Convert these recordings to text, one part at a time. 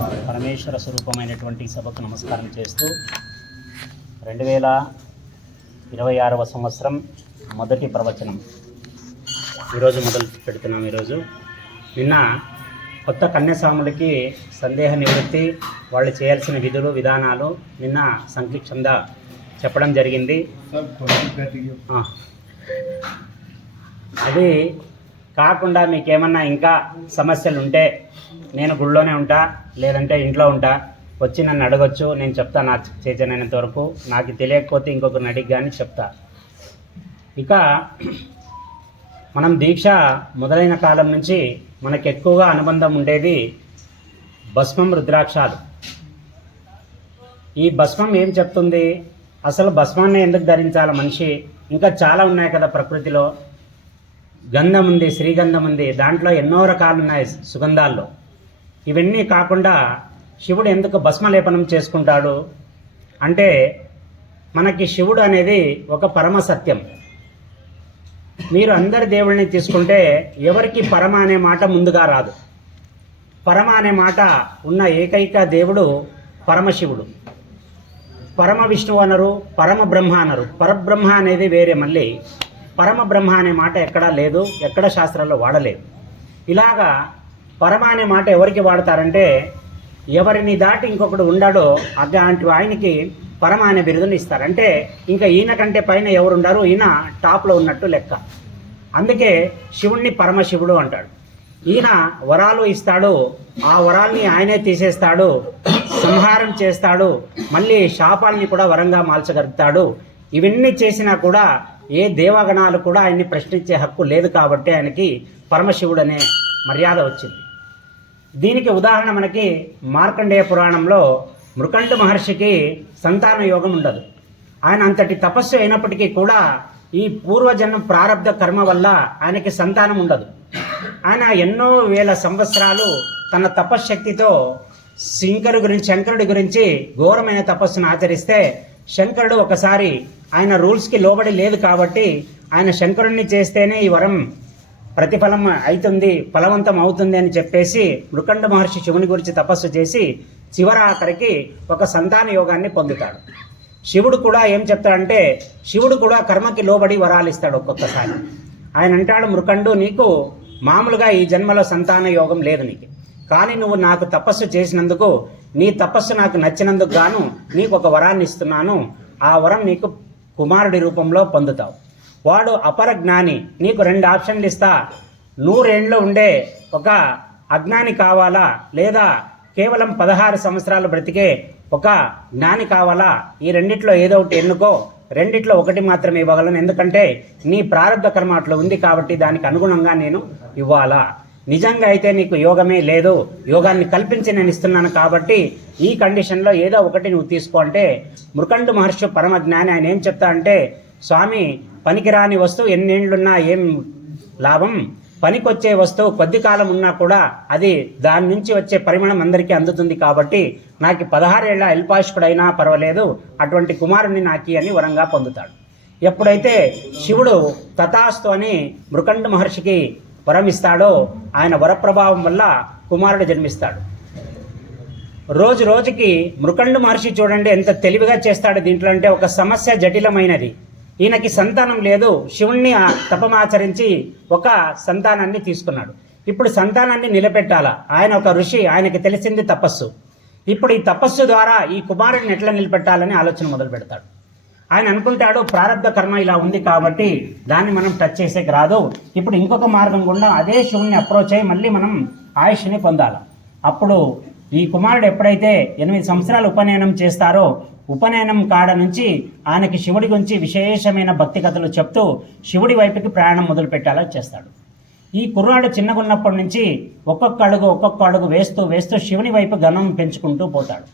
పరమేశ్వర స్వరూపమైనటువంటి సభకు నమస్కారం చేస్తూ 2026వ సంవత్సరం మొదటి ప్రవచనం ఈరోజు మొదలు పెడుతున్నాం. ఈరోజు నిన్న కొత్త కన్యాస్వాములకి సందేహ నివృత్తి, వాళ్ళు చేయాల్సిన విధులు విధానాలు నిన్న సంక్షిప్తంగా చెప్పడం జరిగింది. అది కాకుండా మీకేమన్నా ఇంకా సమస్యలు ఉంటే నేను గుళ్ళోనే ఉంటా, లేదంటే ఇంట్లో ఉంటా, వచ్చి నన్ను అడగొచ్చు, నేను చెప్తా నా చేతనైనంత వరకు. నాకు తెలియకపోతే ఇంకొకరిని అడిగి కానీ చెప్తా. ఇక మనం దీక్ష మొదలైన కాలం నుంచి మనకు ఎక్కువగా అనుబంధం ఉండేది భస్మం, రుద్రాక్షాలు. ఈ భస్మం ఏం చెప్తుంది? అసలు భస్మాన్ని ఎందుకు ధరించాలి మనిషి? ఇంకా చాలా ఉన్నాయి కదా ప్రకృతిలో. గంధం ఉంది, శ్రీగంధం ఉంది, దాంట్లో ఎన్నో రకాలు ఉన్నాయి సుగంధాల్లో. ఇవన్నీ కాకుండా శివుడు ఎందుకు భస్మలేపనం చేసుకుంటాడు అంటే, మనకి శివుడు అనేది ఒక పరమ సత్యం. మీరు అందరి దేవుళ్ళని తీసుకుంటే ఎవరికి పరమ అనే మాట ముందుగా రాదు. పరమ అనే మాట ఉన్న ఏకైక దేవుడు పరమశివుడు. పరమ విష్ణువు అనరు, పరమ బ్రహ్మ అనరు. పరబ్రహ్మ అనేది వేరే. మళ్ళీ పరమ బ్రహ్మ అనే మాట ఎక్కడా లేదు, ఎక్కడ శాస్త్రాల్లో వాడలేదు. ఇలాగా పరమ అనే మాట ఎవరికి వాడతారంటే, ఎవరిని దాటి ఇంకొకడు ఉండాడో అలాంటి ఆయనకి పరమ అనే బిరుదుని ఇస్తారు. అంటే ఇంకా ఈయన కంటే పైన ఎవరు ఉండారో ఈయన టాప్లో ఉన్నట్టు లెక్క. అందుకే శివుణ్ణి పరమశివుడు అంటాడు. ఈయన వరాలు ఇస్తాడు, ఆ వరాల్ని ఆయనే తీసేస్తాడు, సంహారం చేస్తాడు, మళ్ళీ శాపాలని కూడా వరంగా మార్చగలుగుతాడు. ఇవన్నీ చేసినా కూడా ఏ దేవగణాలు కూడా ఆయన్ని ప్రశ్నించే హక్కు లేదు. కాబట్టి ఆయనకి పరమశివుడు అనే మర్యాద వచ్చింది. దీనికి ఉదాహరణ మనకి మార్కండేయ పురాణంలో మృకండు మహర్షికి సంతాన యోగం ఉండదు. ఆయన అంతటి తపస్సు అయినప్పటికీ కూడా ఈ పూర్వజన్మ ప్రారబ్ధ కర్మ వల్ల ఆయనకి సంతానం ఉండదు. ఆయన ఎన్నో వేల సంవత్సరాలు తన తపశ్శక్తితో శంకరుడి గురించి ఘోరమైన తపస్సును ఆచరిస్తే, శంకరుడు ఒకసారి ఆయన రూల్స్కి లోబడి లేదు కాబట్టి ఆయన శంకరుణ్ణి చేస్తేనే ఈ వరం ప్రతిఫలం అవుతుంది, ఫలవంతం అవుతుంది అని చెప్పేసి మృకండ మహర్షి శివుని గురించి తపస్సు చేసి చివరాఖరికి ఒక సంతాన యోగాన్ని పొందుతాడు. శివుడు కూడా ఏం చెప్తాడంటే, శివుడు కూడా కర్మకి లోబడి వరాలు ఇస్తాడు ఒక్కొక్కసారి. ఆయన అంటాడు, మృకండు, నీకు మామూలుగా ఈ జన్మలో సంతాన యోగం లేదు నీకు, కానీ నువ్వు నాకు తపస్సు చేసినందుకు, నీ తపస్సు నాకు నచ్చినందుకు గాను నీకు ఒక వరాన్ని ఇస్తున్నాను. ఆ వరం నీకు కుమారుడి రూపంలో పొందుతావు. వాడు అపర జ్ఞాని. నీకు 2 ఆప్షన్లు ఇస్తా. 100 ఏండ్లో ఉండే ఒక అజ్ఞాని కావాలా, లేదా కేవలం 16 సంవత్సరాలు బ్రతికే ఒక జ్ఞాని కావాలా? ఈ రెండిట్లో ఏదో ఒకటి ఎన్నుకో. రెండిట్లో ఒకటి మాత్రమే ఇవ్వగలను, ఎందుకంటే నీ ప్రారంభ కర్మ అట్లా ఉంది కాబట్టి దానికి అనుగుణంగా నేను ఇవ్వాలా. నిజంగా అయితే నీకు యోగమే లేదు, యోగాన్ని కల్పించి నేను ఇస్తున్నాను కాబట్టి ఈ కండిషన్లో ఏదో ఒకటి నువ్వు తీసుకో అంటే, మృకండు మహర్షి పరమ జ్ఞాని. ఆయన ఏం చెప్తా అంటే, స్వామి, పనికిరాని వస్తువు ఎన్నేళ్లున్నా ఏం లాభం? పనికొచ్చే వస్తువు కొద్ది కాలం ఉన్నా కూడా అది దాని నుంచి వచ్చే పరిమాణం అందరికీ అందుతుంది. కాబట్టి నాకు 16 ఏళ్ల అల్పాయుష్కుడైనా పర్వాలేదు, అటువంటి కుమారుణ్ణి నాకి అని వరంగా పొందుతాడు. ఎప్పుడైతే శివుడు తథాస్తు అని మృకండు మహర్షికి వరం ఇస్తాడో, ఆయన వరప్రభావం వల్ల కుమారుడు జన్మిస్తాడు. రోజు రోజుకి మృకండు మహర్షి చూడండి ఎంత తెలివిగా చేస్తాడు దీంట్లో అంటే, ఒక సమస్య జటిలమైనది. ఈయనకి సంతానం లేదు, శివుణ్ణి తపమాచరించి ఒక సంతానాన్ని తీసుకున్నాడు. ఇప్పుడు సంతానాన్ని నిలబెట్టాలా? ఆయన ఒక ఋషి, ఆయనకి తెలిసింది తపస్సు. ఇప్పుడు ఈ తపస్సు ద్వారా ఈ కుమారుడిని ఎట్లా నిలబెట్టాలని ఆలోచన మొదలు పెడతాడు. ఆయన అనుకుంటాడు, ప్రారంభ కర్మ ఇలా ఉంది కాబట్టి దాన్ని మనం టచ్ చేసేకి రాదు. ఇప్పుడు ఇంకొక మార్గం గుండా అదే శివుణ్ణి అప్రోచ్ అయ్యి మళ్ళీ మనం ఆయుష్ని పొందాలి. అప్పుడు ఈ కుమారుడు ఎప్పుడైతే 8 సంవత్సరాలు ఉపనయనం చేస్తారో, ఉపనయనం కాడ నుంచి ఆయనకి శివుడి గురించి విశేషమైన భక్తి కథలు చెప్తూ శివుడి వైపుకి ప్రయాణం మొదలు పెట్టాలని చేస్తాడు. ఈ కుర్రాడు చిన్నగా ఉన్నప్పటి నుంచి ఒక్కొక్క అడుగు వేస్తూ శివుని వైపు గణం పెంచుకుంటూ పోతాడు.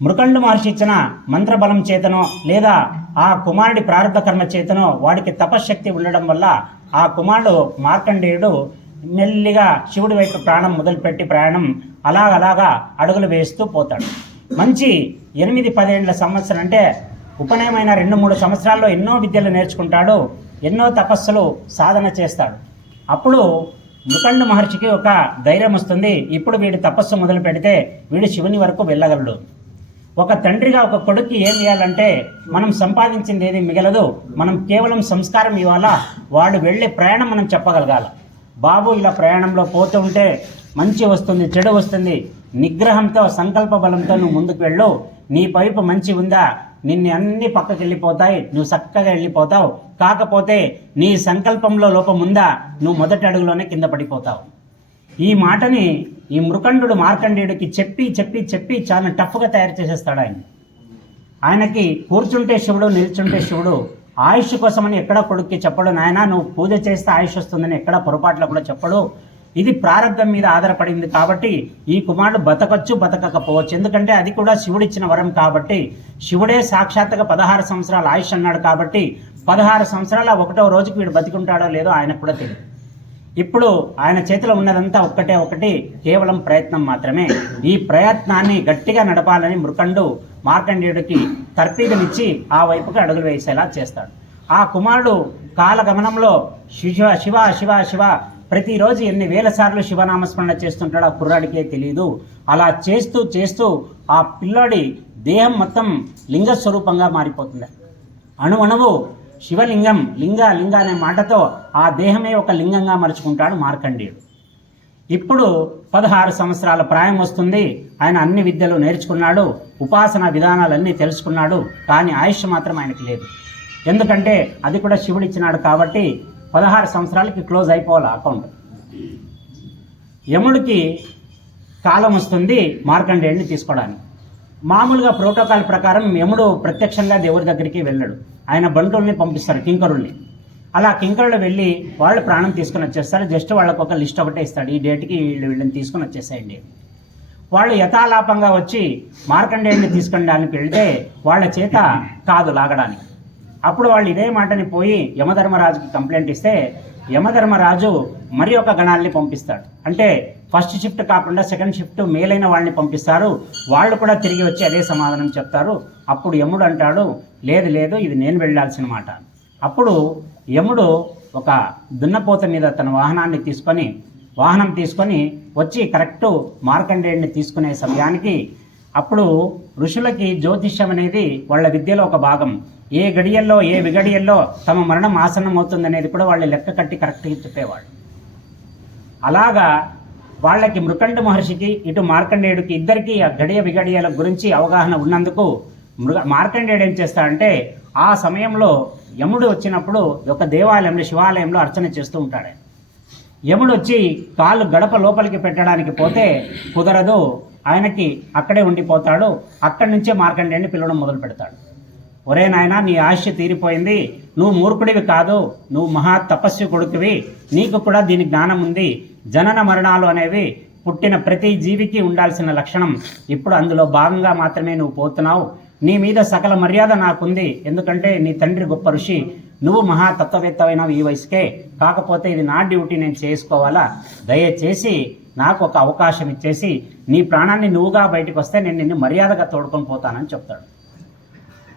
మృకండు మహర్షి ఇచ్చిన మంత్రబలం చేతనో, లేదా ఆ కుమారుడి ప్రారంభ కర్మ చేతనో, వాడికి తపశ్శక్తి ఉండడం వల్ల ఆ కుమారుడు మార్కండేయుడు మెల్లిగా శివుడి వైపు మొదలుపెట్టి ప్రయాణం అలాగా అడుగులు వేస్తూ పోతాడు. మంచి 8-10 ఏళ్ల సంవత్సరం అంటే ఉపనయమైన 2-3 సంవత్సరాల్లో ఎన్నో విద్యలు నేర్చుకుంటాడు, ఎన్నో తపస్సులు సాధన చేస్తాడు. అప్పుడు మృకండ మహర్షికి ఒక ధైర్యం వస్తుంది. ఇప్పుడు వీడి తపస్సు మొదలు పెడితే వీడు శివుని వరకు వెళ్ళగలడు. ఒక తండ్రిగా ఒక కొడుక్కి ఏం చేయాలంటే, మనం సంపాదించింది ఏది మిగలదు, మనం కేవలం సంస్కారం ఇవ్వాలా. వాడు వెళ్ళే ప్రయాణం మనం చెప్పగలగాలి. బాబు ఇలా ప్రయాణంలో పోతూ ఉంటే మంచి వస్తుంది, చెడు వస్తుంది, నిగ్రహంతో సంకల్ప బలంతో నువ్వు ముందుకు వెళ్ళు. నీ వైపు మంచి ఉందా, నిన్ను అన్ని పక్కకి వెళ్ళిపోతాయి, నువ్వు చక్కగా వెళ్ళిపోతావు. కాకపోతే నీ సంకల్పంలో లోపం ఉందా, నువ్వు మొదటి అడుగులోనే కింద పడిపోతావు. ఈ మాటని ఈ మృకండు మార్కండేయుడికి చెప్పి చెప్పి చెప్పి చాలా టఫ్గా తయారు చేసేస్తాడు. ఆయనకి కూర్చుంటే శివుడు, నిల్చుంటే శివుడు. ఆయుష్ కోసమని ఎక్కడా కొడుక్కి చెప్పడు, నాయన నువ్వు పూజ చేస్తే ఆయుష్ వస్తుందని ఎక్కడా పొరపాట్లో కూడా చెప్పడు. ఇది ప్రారంభం మీద ఆధారపడింది కాబట్టి ఈ కుమారుడు బతకచ్చు, బతకకపోవచ్చు. ఎందుకంటే అది కూడా శివుడిచ్చిన వరం కాబట్టి. శివుడే సాక్షాత్తుగా 16 సంవత్సరాల ఆయుష్ అన్నాడు కాబట్టి 16 సంవత్సరాల 1వ రోజుకి వీడు బతికుంటాడో లేదో ఆయనకు కూడా తెలియదు. ఇప్పుడు ఆయన చేతిలో ఉన్నదంతా ఒకటి, కేవలం ప్రయత్నం మాత్రమే. ఈ ప్రయత్నాన్ని గట్టిగా నడపాలని మృకండు మార్కండేయుడికి తర్పీదునిచ్చి ఆ వైపుకి అడుగులు వేసేలా చేస్తాడు. ఆ కుమారుడు కాలగమనంలో శివ శివ శివ శివ ప్రతిరోజు ఎన్ని వేల సార్లు శివనామస్మరణ చేస్తుంటాడు ఆ కుర్రాడికే తెలియదు. అలా చేస్తూ చేస్తూ ఆ పిల్లాడి దేహం మొత్తం లింగ స్వరూపంగా మారిపోతుంది. అణువణువు శివలింగం, లింగ లింగ అనే మాటతో ఆ దేహమే ఒక లింగంగా మలుచుకుంటాడు మార్కండేయుడు. ఇప్పుడు 16 సంవత్సరాల ప్రాయం వస్తుంది. ఆయన అన్ని విద్యలు నేర్చుకున్నాడు, ఉపాసన విధానాలన్నీ తెలుసుకున్నాడు. కానీ ఆయుష్ మాత్రం ఆయనకి లేదు. ఎందుకంటే అది కూడా శివుడిచ్చినాడు కాబట్టి 16 సంవత్సరాలకి క్లోజ్ అయిపోవాలి అకౌంట్. యముడికి కాలం వస్తుంది మార్కండేయుడిని తీసుకోవడానికి. మామూలుగా ప్రోటోకాల్ ప్రకారం యముడు ప్రత్యక్షంగా దేవుడి దగ్గరికి వెళ్ళాడు. ఆయన బంటుల్ని పంపిస్తారు, కింకరుల్ని. అలా కింకరులు వెళ్ళి వాళ్ళు ప్రాణం తీసుకుని వచ్చేస్తారు. జస్ట్ వాళ్ళకు ఒక లిస్ట్ ఒకటే ఇస్తాడు, ఈ డేట్కి వీళ్ళని తీసుకుని వచ్చేసేయండి. వాళ్ళు యథాలాపంగా వచ్చి మార్కండేయుడిని తీసుకెళ్ళడానికి వెళ్తే వాళ్ళ చేత కాదు లాగడానికి. అప్పుడు వాళ్ళు ఇదే మాటని పోయి యమధర్మరాజుకి కంప్లైంట్ ఇస్తే యమధర్మరాజు మరి ఒక గణాల్ని పంపిస్తాడు. అంటే ఫస్ట్ షిఫ్ట్ కాకుండా సెకండ్ షిఫ్ట్ మేలైన వాళ్ళని పంపిస్తారు. వాళ్ళు కూడా తిరిగి వచ్చి అదే సమాధానం చెప్తారు. అప్పుడు యముడు అంటాడు, లేదు లేదు ఇది నేను వెళ్ళాల్సిన మాట. అప్పుడు యముడు ఒక దున్నపోత మీద తన వాహనం తీసుకొని వచ్చి కరెక్టు మార్కండేయుడిని తీసుకునే సమయానికి అప్పుడు ఋషులకి జ్యోతిష్యం అనేది వాళ్ళ విద్యలో ఒక భాగం. ఏ గడియల్లో ఏ విగడియల్లో తమ మరణం ఆసన్నం అవుతుందనేది కూడా వాళ్ళు లెక్క కట్టి కరెక్ట్గా చెప్పేవాళ్ళు. అలాగా వాళ్ళకి మృకండ మహర్షికి ఇటు మార్కండేయుడికి ఇద్దరికి ఆ గడియ విగడియల గురించి అవగాహన ఉన్నందుకు మార్కండేయుడు ఏం చేస్తాడంటే ఆ సమయంలో యముడు వచ్చినప్పుడు ఒక దేవాలయంలో శివాలయంలో అర్చన చేస్తూ ఉంటాడు. యముడు వచ్చి కాళ్ళు గడప లోపలికి పెట్టడానికి పోతే కుదరదు, ఆయనకి అక్కడే ఉండిపోతాడు. అక్కడి నుంచే మార్కండేయుడిని పిలవడం మొదలు పెడతాడు. ఒరే నాయనా, నీ ఆశ తీరిపోయింది, నువ్వు మూర్ఖుడివి కాదు, నువ్వు మహా తపస్వి కొడుకువి, నీకు కూడా దీని జ్ఞానం ఉంది. జనన మరణాలు అనేవి పుట్టిన ప్రతి జీవికి ఉండాల్సిన లక్షణం. ఇప్పుడు అందులో భాగంగా మాత్రమే నువ్వు పోతున్నావు. నీ మీద సకల మర్యాద నాకుంది, ఎందుకంటే నీ తండ్రి గొప్ప ఋషి, నువ్వు మహాతత్వవేత్తవైనవి ఈ వయసుకే. కాకపోతే ఇది నా డ్యూటీ, నేను చేసుకోవాలా. దయచేసి నాకు ఒక అవకాశం ఇచ్చేసి నీ ప్రాణాన్ని నువ్వుగా బయటకు వస్తే నేను నిన్ను మర్యాదగా తోడుకొని పోతానని చెప్తాడు.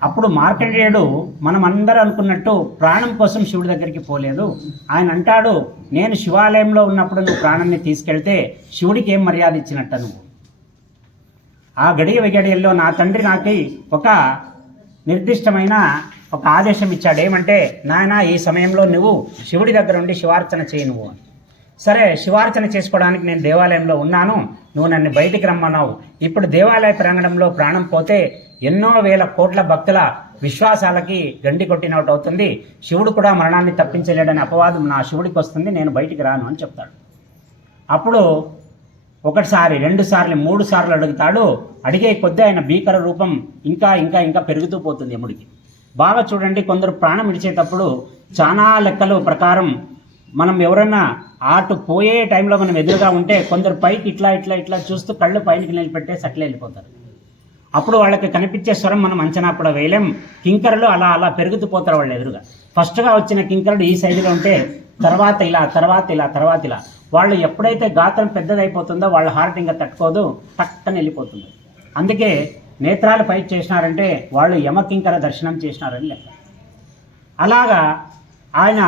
అప్పుడు మార్కండేయుడు మనం అందరూ అనుకున్నట్టు ప్రాణం కోసం శివుడి దగ్గరికి పోలేదు. ఆయన అంటాడు, నేను శివాలయంలో ఉన్నప్పుడు నువ్వు ప్రాణాన్ని తీసుకెళ్తే శివుడికి ఏం మర్యాద ఇచ్చినట్ట నువ్వు? ఆ గడియ విగడియల్లో నా తండ్రి నాకు ఒక నిర్దిష్టమైన ఒక ఆదేశం ఇచ్చాడు. ఏమంటే, నాయన ఈ సమయంలో నువ్వు శివుడి దగ్గర ఉండి శివార్చన చేయి నువ్వు అని. సరే, శివార్చన చేసుకోవడానికి నేను దేవాలయంలో ఉన్నాను, నువ్వు నన్ను బయటికి రమ్మన్నావు. ఇప్పుడు దేవాలయ ప్రాంగణంలో ప్రాణం పోతే ఎన్నో వేల కోట్ల భక్తుల విశ్వాసాలకి గండి కొట్టినట్టు అవుతుంది. శివుడు కూడా మరణాన్ని తప్పించలేడని అపవాదం నా శివుడికి వస్తుంది, నేను బయటికి రాను అని చెప్తాడు. అప్పుడు ఒకటిసారి 2 సార్లు 3 సార్లు అడుగుతాడు. అడిగే కొద్దీ ఆయన భీకర రూపం ఇంకా ఇంకా ఇంకా పెరుగుతూ పోతుంది యముడికి. బాగా చూడండి, కొందరు ప్రాణం విడిచేటప్పుడు చాలా లెక్కలు ప్రకారం మనం ఎవరన్నా అటు పోయే టైంలో మనం ఎదురుగా ఉంటే కొందరు పైకి ఇట్లా ఇట్లా ఇట్లా చూస్తూ కళ్ళు పైకి నిలబెట్టేసి అట్లే వెళ్ళిపోతారు. అప్పుడు వాళ్ళకి కనిపించే స్వరం మనం అంచనా కూడా వేయలేం. కింకరులు అలా అలా పెరుగుతూ పోతారు వాళ్ళు ఎదురుగా. ఫస్ట్గా వచ్చిన కింకరుడు ఈ సైజులో ఉంటే తర్వాత ఇలా తర్వాత ఇలా తర్వాత ఇలా. వాళ్ళు ఎప్పుడైతే గాత్రం పెద్దదైపోతుందో వాళ్ళ హార్ట్ ఇంకా తట్టుకోదు, టక్కని వెళ్ళిపోతుంది. అందుకే నేత్రాలు పైకి చేసినారంటే వాళ్ళు యమకింకర దర్శనం చేసినారని లెక్క. అలాగా ఆయన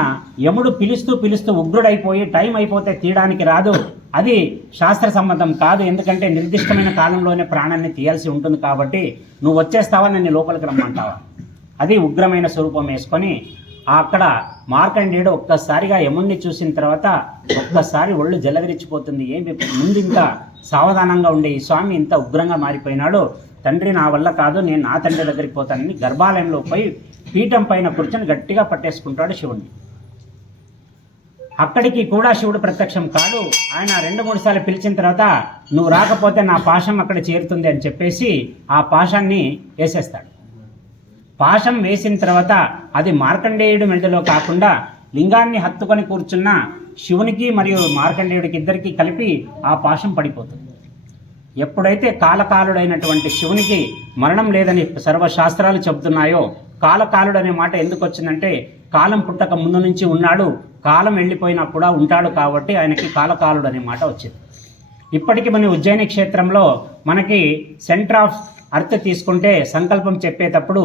యముడు పిలుస్తూ పిలుస్తూ ఉగ్రుడైపోయి టైం అయిపోతే తీయడానికి రాదు, అది శాస్త్ర సమ్మతం కాదు, ఎందుకంటే నిర్దిష్టమైన కాలంలోనే ప్రాణాన్ని తీయాల్సి ఉంటుంది కాబట్టి నువ్వు వచ్చేస్తావా, నన్ను లోపలికి రమ్మంటావా, అది ఉగ్రమైన స్వరూపం వేసుకొని అక్కడ మార్కండేయుడు ఒక్కసారిగా యముణ్ణి చూసిన తర్వాత ఒక్కసారి ఒళ్ళు జలవిరిచిపోతుంది. ఏమి ముందు ఇంకా సావధానంగా ఉండే ఈ స్వామి ఇంత ఉగ్రంగా మారిపోయినాడు, తండ్రి నా వల్ల కాదు, నేను నా తండ్రి దగ్గరికి పోతానని గర్భాలయంలో పోయి పీఠం పైన కూర్చొని గట్టిగా పట్టేసుకుంటాడు శివుణ్ణి. అక్కడికి కూడా శివుడు ప్రత్యక్షం కాదు. ఆయన 2-3 సార్లు పిలిచిన తర్వాత నువ్వు రాకపోతే నా పాశం అక్కడ చేరుతుంది అని చెప్పేసి ఆ పాశాన్ని వేసేస్తాడు. పాశం వేసిన తర్వాత అది మార్కండేయుడి మెడలో కాకుండా లింగాన్ని హత్తుకొని కూర్చున్న శివునికి మరియు మార్కండేయుడికి ఇద్దరికి కలిపి ఆ పాశం పడిపోతుంది. ఎప్పుడైతే కాలకాలుడైనటువంటి శివునికి మరణం లేదని సర్వశాస్త్రాలు చెబుతున్నాయో, కాలకాలుడు అనే మాట ఎందుకు వచ్చిందంటే కాలం పుట్టక ముందు నుంచి ఉన్నాడు, కాలం వెళ్ళిపోయినా కూడా ఉంటాడు కాబట్టి ఆయనకి కాలకాలుడు అనే మాట వచ్చింది. ఇప్పటికీ మన ఉజ్జయిని క్షేత్రంలో మనకి సెంటర్ ఆఫ్ అర్త్ తీసుకుంటే సంకల్పం చెప్పేటప్పుడు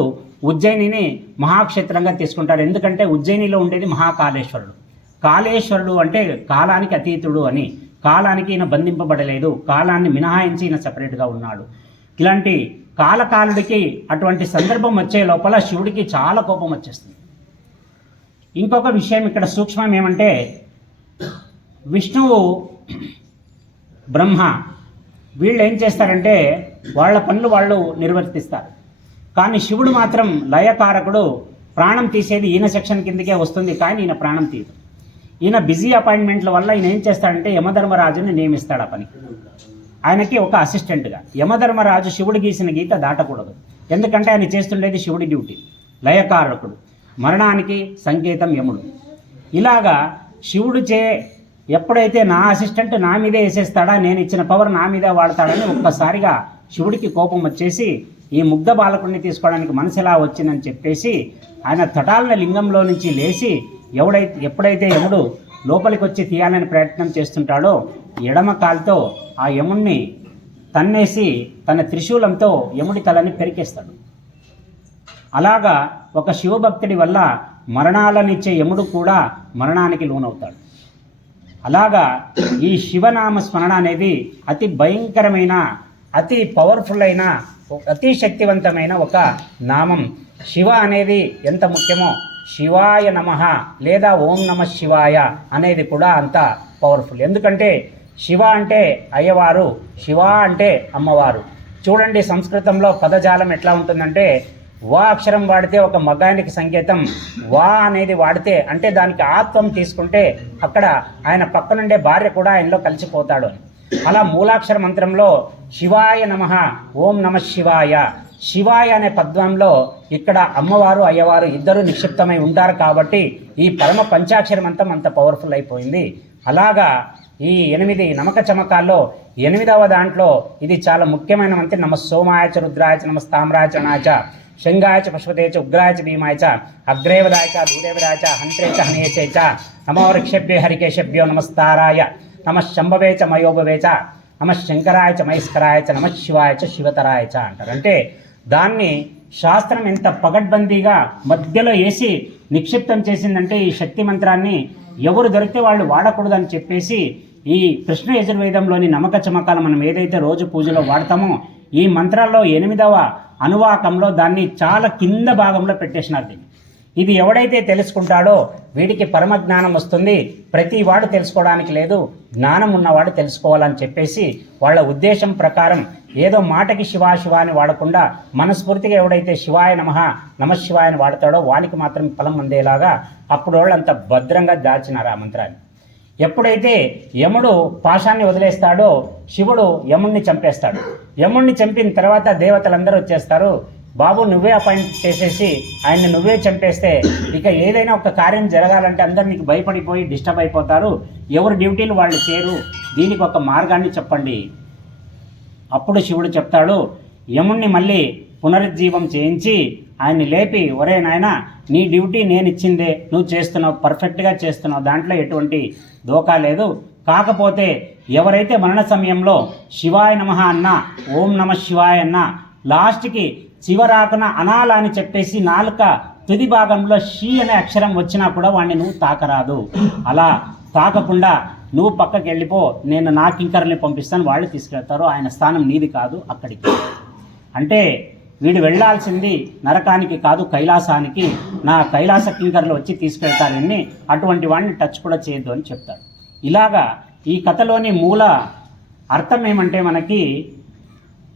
ఉజ్జయినిని మహాక్షేత్రంగా తీసుకుంటారు. ఎందుకంటే ఉజ్జయినిలో ఉండేది మహాకాళేశ్వరుడు. కాళేశ్వరుడు అంటే కాలానికి అతీతుడు అని, కాలానికి ఈయన బంధింపబడలేదు, కాలాన్ని మినహాయించి ఈయన సపరేట్గా ఉన్నాడు. ఇలాంటి కాలకాలుడికి అటువంటి సందర్భం వచ్చే లోపల శివుడికి చాలా కోపం వచ్చేస్తుంది. ఇంకొక విషయం ఇక్కడ సూక్ష్మం ఏమంటే, విష్ణువు బ్రహ్మ వీళ్ళు ఏం చేస్తారంటే వాళ్ళ పనులు వాళ్ళు నిర్వర్తిస్తారు, కానీ శివుడు మాత్రం లయకారకుడు. ప్రాణం తీసేది ఈయన సెక్షన్ కిందకే వస్తుంది, కానీ ఈయన ప్రాణం తీయదు. ఈయన బిజీ అపాయింట్మెంట్ల వల్ల ఈయన ఏం చేస్తాడంటే యమధర్మరాజుని నియమిస్తాడు ఆ పని, ఆయనకి ఒక అసిస్టెంట్గా. యమధర్మరాజు శివుడు గీసిన గీత దాటకూడదు, ఎందుకంటే ఆయన చేస్తుండేది శివుడి డ్యూటీ, లయకారకుడు, మరణానికి సంకేతం యముడు. ఇలాగా శివుడు ఎప్పుడైతే నా అసిస్టెంట్ నా మీదే వేసేస్తాడా, నేను ఇచ్చిన పవర్ నా మీదే వాడతాడని ఒక్కసారిగా శివుడికి కోపం వచ్చేసి ఈ ముగ్ధ బాలకుడిని తీసుకోవడానికి మనసు ఎలా వచ్చిందని చెప్పేసి ఆయన తటాలన లింగంలో నుంచి లేచి ఎప్పుడైతే యముడు లోపలికి వచ్చి తీయాలని ప్రయత్నం చేస్తుంటాడో ఎడమ కాలుతో ఆ యముణ్ణి తన్నేసి తన త్రిశూలంతో యముడి తలని పెరికేస్తాడు. అలాగా ఒక శివభక్తుడి వల్ల మరణాలనిచ్చే యముడు కూడా మరణానికి లోనవుతాడు. అలాగా ఈ శివనామ స్మరణ అనేది అతి భయంకరమైన, అతి పవర్ఫుల్ అయిన, అతి శక్తివంతమైన ఒక నామం. శివ అనేది ఎంత ముఖ్యమో శివాయ నమః లేదా ఓం నమః శివాయ అనేది కూడా అంత పవర్ఫుల్. ఎందుకంటే శివ అంటే అయ్యవారు, శివ అంటే అమ్మవారు. చూడండి సంస్కృతంలో పదజాలం ఎట్లా ఉంటుందంటే, వా అక్షరం వాడితే ఒక మగానికి సంకేతం, వా అనేది వాడితే అంటే దానికి ఆత్వం తీసుకుంటే అక్కడ ఆయన పక్కనుండే భార్య కూడా ఆయనలో కలిసిపోతాడు అని. అలా మూలాక్షర మంత్రంలో శివాయ నమః ఓం నమః శివాయ, శివాయ అనే పద్మంలో ఇక్కడ అమ్మవారు అయ్యవారు ఇద్దరు నిక్షిప్తమై ఉంటారు కాబట్టి ఈ పరమ పంచాక్షర మంత్రం అంత పవర్ఫుల్ అయిపోయింది. అలాగా ఈ 8 నమక చమకాల్లో 8వ దాంట్లో ఇది చాలా ముఖ్యమైన మంత్రం. నమ సోమాయచ రుద్రాయచ నమస్తామ్రాయచ నాచ శంగాయచ పశుపతేచ ఉగ్రాయచ భీమాయచ అగ్రేవదాయచ దూరేవదాయచ హంత్రేచ హనేచేచ నమో వృక్షభ్యో హరికేశభ్యో నమస్తారాయ నమ శంభవేచ మయోభవేచ నమ శంకరాయచ మహేశ్వరాయచ నమ శివాయచ శివతరాయచ అంటారు. అంటే దాన్ని శాస్త్రం ఎంత పగడ్బందీగా మధ్యలో వేసి నిక్షిప్తం చేసిందంటే ఈ శక్తి మంత్రాన్ని ఎవరు దొరికితే వాళ్ళు వాడకూడదని చెప్పేసి ఈ కృష్ణ యజుర్వేదంలోని నమక చమకాలు మనం ఏదైతే రోజు పూజలో వాడతామో ఈ మంత్రాల్లో 8వ అనువాకంలో దాన్ని చాలా కింద భాగంలో పెట్టేసినారు. దీన్ని ఇది ఎవడైతే తెలుసుకుంటాడో వీడికి పరమజ్ఞానం వస్తుంది. ప్రతి వాడు తెలుసుకోవడానికి లేదు, జ్ఞానం ఉన్నవాడు తెలుసుకోవాలని చెప్పేసి వాళ్ళ ఉద్దేశం ప్రకారం ఏదో మాటకి శివా శివ అని వాడకుండా మనస్ఫూర్తిగా ఎవడైతే శివాయ నమః నమః శివాయ అని వాడతాడో వానికి మాత్రం ఫలం అందేలాగా అప్పుడు వాళ్ళు అంత భద్రంగా దాచినారు ఆ మంత్రాన్ని. ఎప్పుడైతే యముడు పాశాన్ని వదిలేస్తాడో శివుడు యముణ్ణి చంపేస్తాడు. యముణ్ణి చంపిన తర్వాత దేవతలందరూ వచ్చేస్తారు, బాబు నువ్వే అపాయింట్ చేసేసి ఆయన్ని నువ్వే చంపేస్తే ఇక ఏదైనా ఒక కార్యం జరగాలంటే అందరు నీకు భయపడిపోయి డిస్టర్బ్ అయిపోతారు, ఎవరు డ్యూటీలు వాళ్ళు చేయరు, దీనికి ఒక మార్గాన్ని చెప్పండి. అప్పుడు శివుడు చెప్తాడు, యముణ్ణి మళ్ళీ పునరుజ్జీవం చేయించి ఆయన్ని లేపి, ఒరే నాయన నీ డ్యూటీ నేను ఇచ్చిందే, నువ్వు చేస్తున్నావు, పర్ఫెక్ట్గా చేస్తున్నావు, దాంట్లో ఎటువంటి దోకా లేదు. కాకపోతే ఎవరైతే మరణ సమయంలో శివాయ నమః అన్నా ఓం నమః శివాయ అన్నా లాస్ట్కి చివరాకున అనాల అని చెప్పేసి నాలుక తుది భాగంలో షీ అనే అక్షరం వచ్చినా కూడా వాడిని నువ్వు తాకరాదు. అలా తాకకుండా నువ్వు పక్కకి వెళ్ళిపో, నేను నా కింకర్ని పంపిస్తాను, వాళ్ళు తీసుకెళ్తారు, ఆయన స్థానం నీది కాదు అక్కడికి. అంటే వీడు వెళ్ళాల్సింది నరకానికి కాదు కైలాసానికి, నా కైలాస కింకర్లు వచ్చి తీసుకెళ్తారని, అటువంటి వాడిని టచ్ కూడా చేయొద్దు అని చెప్తాడు. ఇలాగా ఈ కథలోని మూల అర్థం ఏమంటే మనకి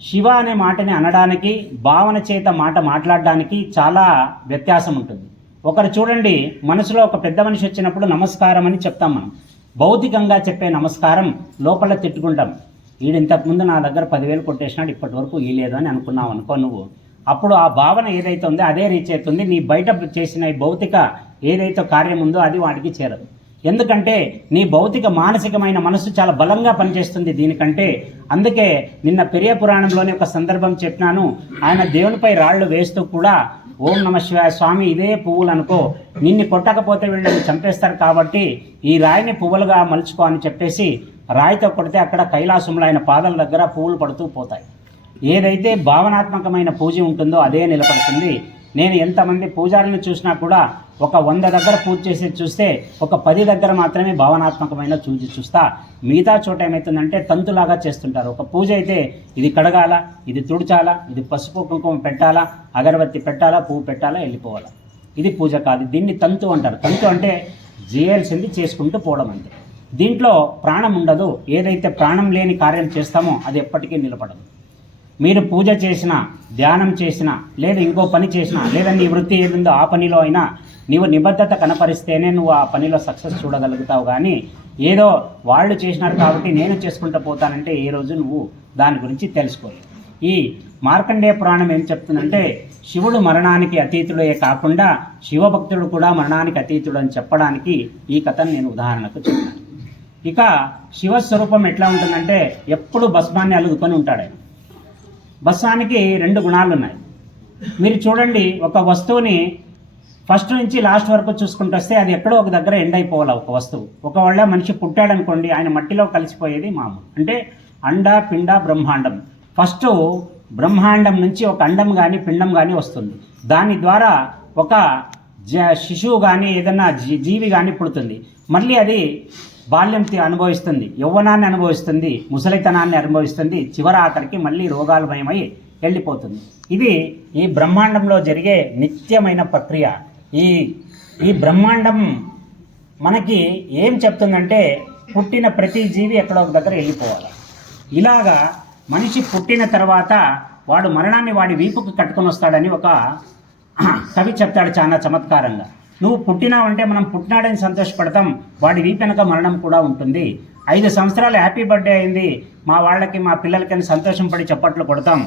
శివ అనే మాటని అనడానికి, భావన చేత మాట మాట్లాడడానికి చాలా వ్యత్యాసం ఉంటుంది. ఒకరు చూడండి, మనసులో ఒక పెద్ద మనిషి వచ్చినప్పుడు నమస్కారం అని చెప్తాం మనం. భౌతికంగా చెప్పే నమస్కారం లోపల తిట్టుకుంటాం. వీడు ఇంతకుముందు నా దగ్గర 10,000 కొట్టేసినాడు, ఇప్పటి వరకు ఇయ్యలేదు అని అనుకున్నావు అనుకో నువ్వు. అప్పుడు ఆ భావన ఏదైతే ఉందో అదే రీచ్ అవుతుంది. నీ బయట చేసిన ఈ భౌతిక ఏదైతే కార్యం ఉందో అది వాడికి చేరదు. ఎందుకంటే నీ భౌతిక మానసికమైన మనసు చాలా బలంగా పనిచేస్తుంది దీనికంటే. అందుకే నిన్న పెరియ పురాణంలోని ఒక సందర్భం చెప్పినాను. ఆయన దేవునిపై రాళ్ళు వేస్తూ కూడా ఓం నమ శివాయ స్వామి ఇదే పువ్వులు అనుకో, నిన్ను కొట్టకపోతే వీళ్ళని చంపేస్తారు కాబట్టి ఈ రాయిని పువ్వులుగా మలుచుకో అని చెప్పేసి రాయితో కొడితే అక్కడ కైలాసంలో ఆయన పాదాల దగ్గర పువ్వులు పడుతూ పోతాయి. ఏదైతే భావనాత్మకమైన పూజ ఉంటుందో అదే నిలబడుతుంది. నేను ఎంతమంది పూజారులను చూసినా కూడా ఒక 100 దగ్గర పూజ చేసి చూస్తే ఒక 10 దగ్గర మాత్రమే భావనాత్మకమైన చూస్తా. మిగతా చోట ఏమవుతుందంటే తంతులాగా చేస్తుంటారు. ఒక పూజ అయితే ఇది కడగాల, ఇది తుడిచాలా, ఇది పసుపు కుంకుమ పెట్టాలా, అగరబత్తి పెట్టాలా, పువ్వు పెట్టాలా, వెళ్ళిపోవాలా. ఇది పూజ కాదు, దీన్ని తంతు అంటారు. తంతు అంటే చేయాల్సింది చేసుకుంటూ పోవడం అంతే. దీంట్లో ప్రాణం ఉండదు. ఏదైతే ప్రాణం లేని కార్యం చేస్తామో అది ఎప్పటికీ నిలబడదు. మీరు పూజ చేసినా, ధ్యానం చేసినా, లేదా ఇంకో పని చేసినా, లేదా నీ వృత్తి ఏదుందో ఆ పనిలో అయినా నీవు నిబద్ధత కనపరిస్తేనే నువ్వు ఆ పనిలో సక్సెస్ చూడగలుగుతావు. కానీ ఏదో వాళ్ళు చేసినారు కాబట్టి నేను చేసుకుంటూ పోతానంటే ఏ రోజు నువ్వు దాని గురించి తెలుసుకోలేదు. ఈ మార్కండేయ పురాణం ఏం చెప్తుందంటే శివుడు మరణానికి అతీతుడే కాకుండా శివభక్తుడు కూడా మరణానికి అతీతుడు అని చెప్పడానికి ఈ కథను నేను ఉదాహరణకు చెప్పాను. ఇక శివస్వరూపం ఎట్లా ఉంటుందంటే ఎప్పుడు భస్మాన్ని అలుగుకొని ఉంటాడు ఆయన. భస్మానికి 2 గుణాలు ఉన్నాయి. మీరు చూడండి, ఒక వస్తువుని ఫస్ట్ నుంచి లాస్ట్ వరకు చూసుకుంటూ వస్తే అది ఎక్కడో ఒక దగ్గర ఎండ్ అయిపోవాలి ఒక వస్తువు. ఒకవేళ మనిషి పుట్టాడనుకోండి, ఆయన మట్టిలో కలిసిపోయేది మామూలు. అంటే అండ పిండ బ్రహ్మాండం. ఫస్ట్ బ్రహ్మాండం నుంచి ఒక అండం కానీ పిండం కానీ వస్తుంది. దాని ద్వారా ఒక శిశువు కానీ ఏదన్నా జీవి కానీ పుడుతుంది. మళ్ళీ అది బాల్యం అనుభవిస్తుంది, యవ్వనాన్ని అనుభవిస్తుంది, ముసలితనాన్ని అనుభవిస్తుంది, చివరి ఆఖరికి మళ్ళీ రోగాలమయమై వెళ్ళిపోతుంది. ఇది ఈ బ్రహ్మాండంలో జరిగే నిత్యమైన ప్రక్రియ. ఈ బ్రహ్మాండం మనకి ఏం చెప్తుందంటే పుట్టిన ప్రతి జీవి ఎక్కడో ఒక దగ్గర వెళ్ళిపోవాలి. ఇలాగా మనిషి పుట్టిన తర్వాత వాడు మరణాన్ని వాడి వీపుకు కట్టుకొని వస్తాడని ఒక కవి చెప్తాడు చాలా చమత్కారంగా. నువ్వు పుట్టినావంటే మనం పుట్టినాడని సంతోషపడతాం, వాడి వీపెనక మరణం కూడా ఉంటుంది. 5 సంవత్సరాలు హ్యాపీ బర్త్డే అయింది మా వాళ్ళకి, మా పిల్లలకి అని సంతోషం పడి చప్పట్లు కొడతాం.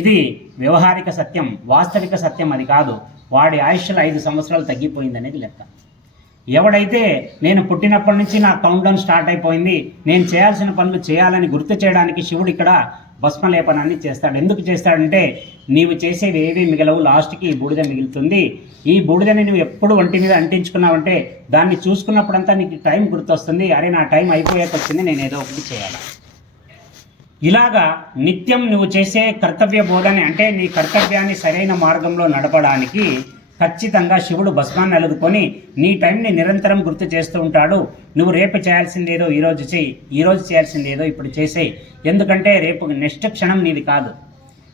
ఇది వ్యవహారిక సత్యం, వాస్తవిక సత్యం అది కాదు. వాడి ఆయుష్లో 5 సంవత్సరాలు తగ్గిపోయింది అనేది లెక్క. ఎవడైతే నేను పుట్టినప్పటి నుంచి నా కౌంట్ డౌన్ స్టార్ట్ అయిపోయింది, నేను చేయాల్సిన పనులు చేయాలని గుర్తు చేయడానికి శివుడు ఇక్కడ భస్మలేపనాన్ని చేస్తాడు. ఎందుకు చేస్తాడంటే నీవు చేసేవి ఏవి మిగలవు, లాస్ట్కి ఈ బూడిద మిగులుతుంది. ఈ బూడిదని నువ్వు ఎప్పుడు ఒంటి మీద అంటించుకున్నావంటే దాన్ని చూసుకున్నప్పుడంతా నీకు టైం గుర్తొస్తుంది, అరే నా టైం అయిపోయాక వచ్చింది, నేను ఏదో ఒకటి చేయాలి. ఇలాగా నిత్యం నువ్వు చేసే కర్తవ్య బోధన అంటే నీ కర్తవ్యాన్ని సరైన మార్గంలో నడపడానికి ఖచ్చితంగా శివుడు భస్మాన్ని అలుగుకొని నీ టైంని నిరంతరం గుర్తు చేస్తూ ఉంటాడు. నువ్వు రేపు చేయాల్సిందేదో ఈరోజు చెయ్యి, ఈరోజు చేయాల్సిందేదో ఇప్పుడు చేసేయి. ఎందుకంటే రేపు నెక్స్ట్ క్షణం నీది కాదు.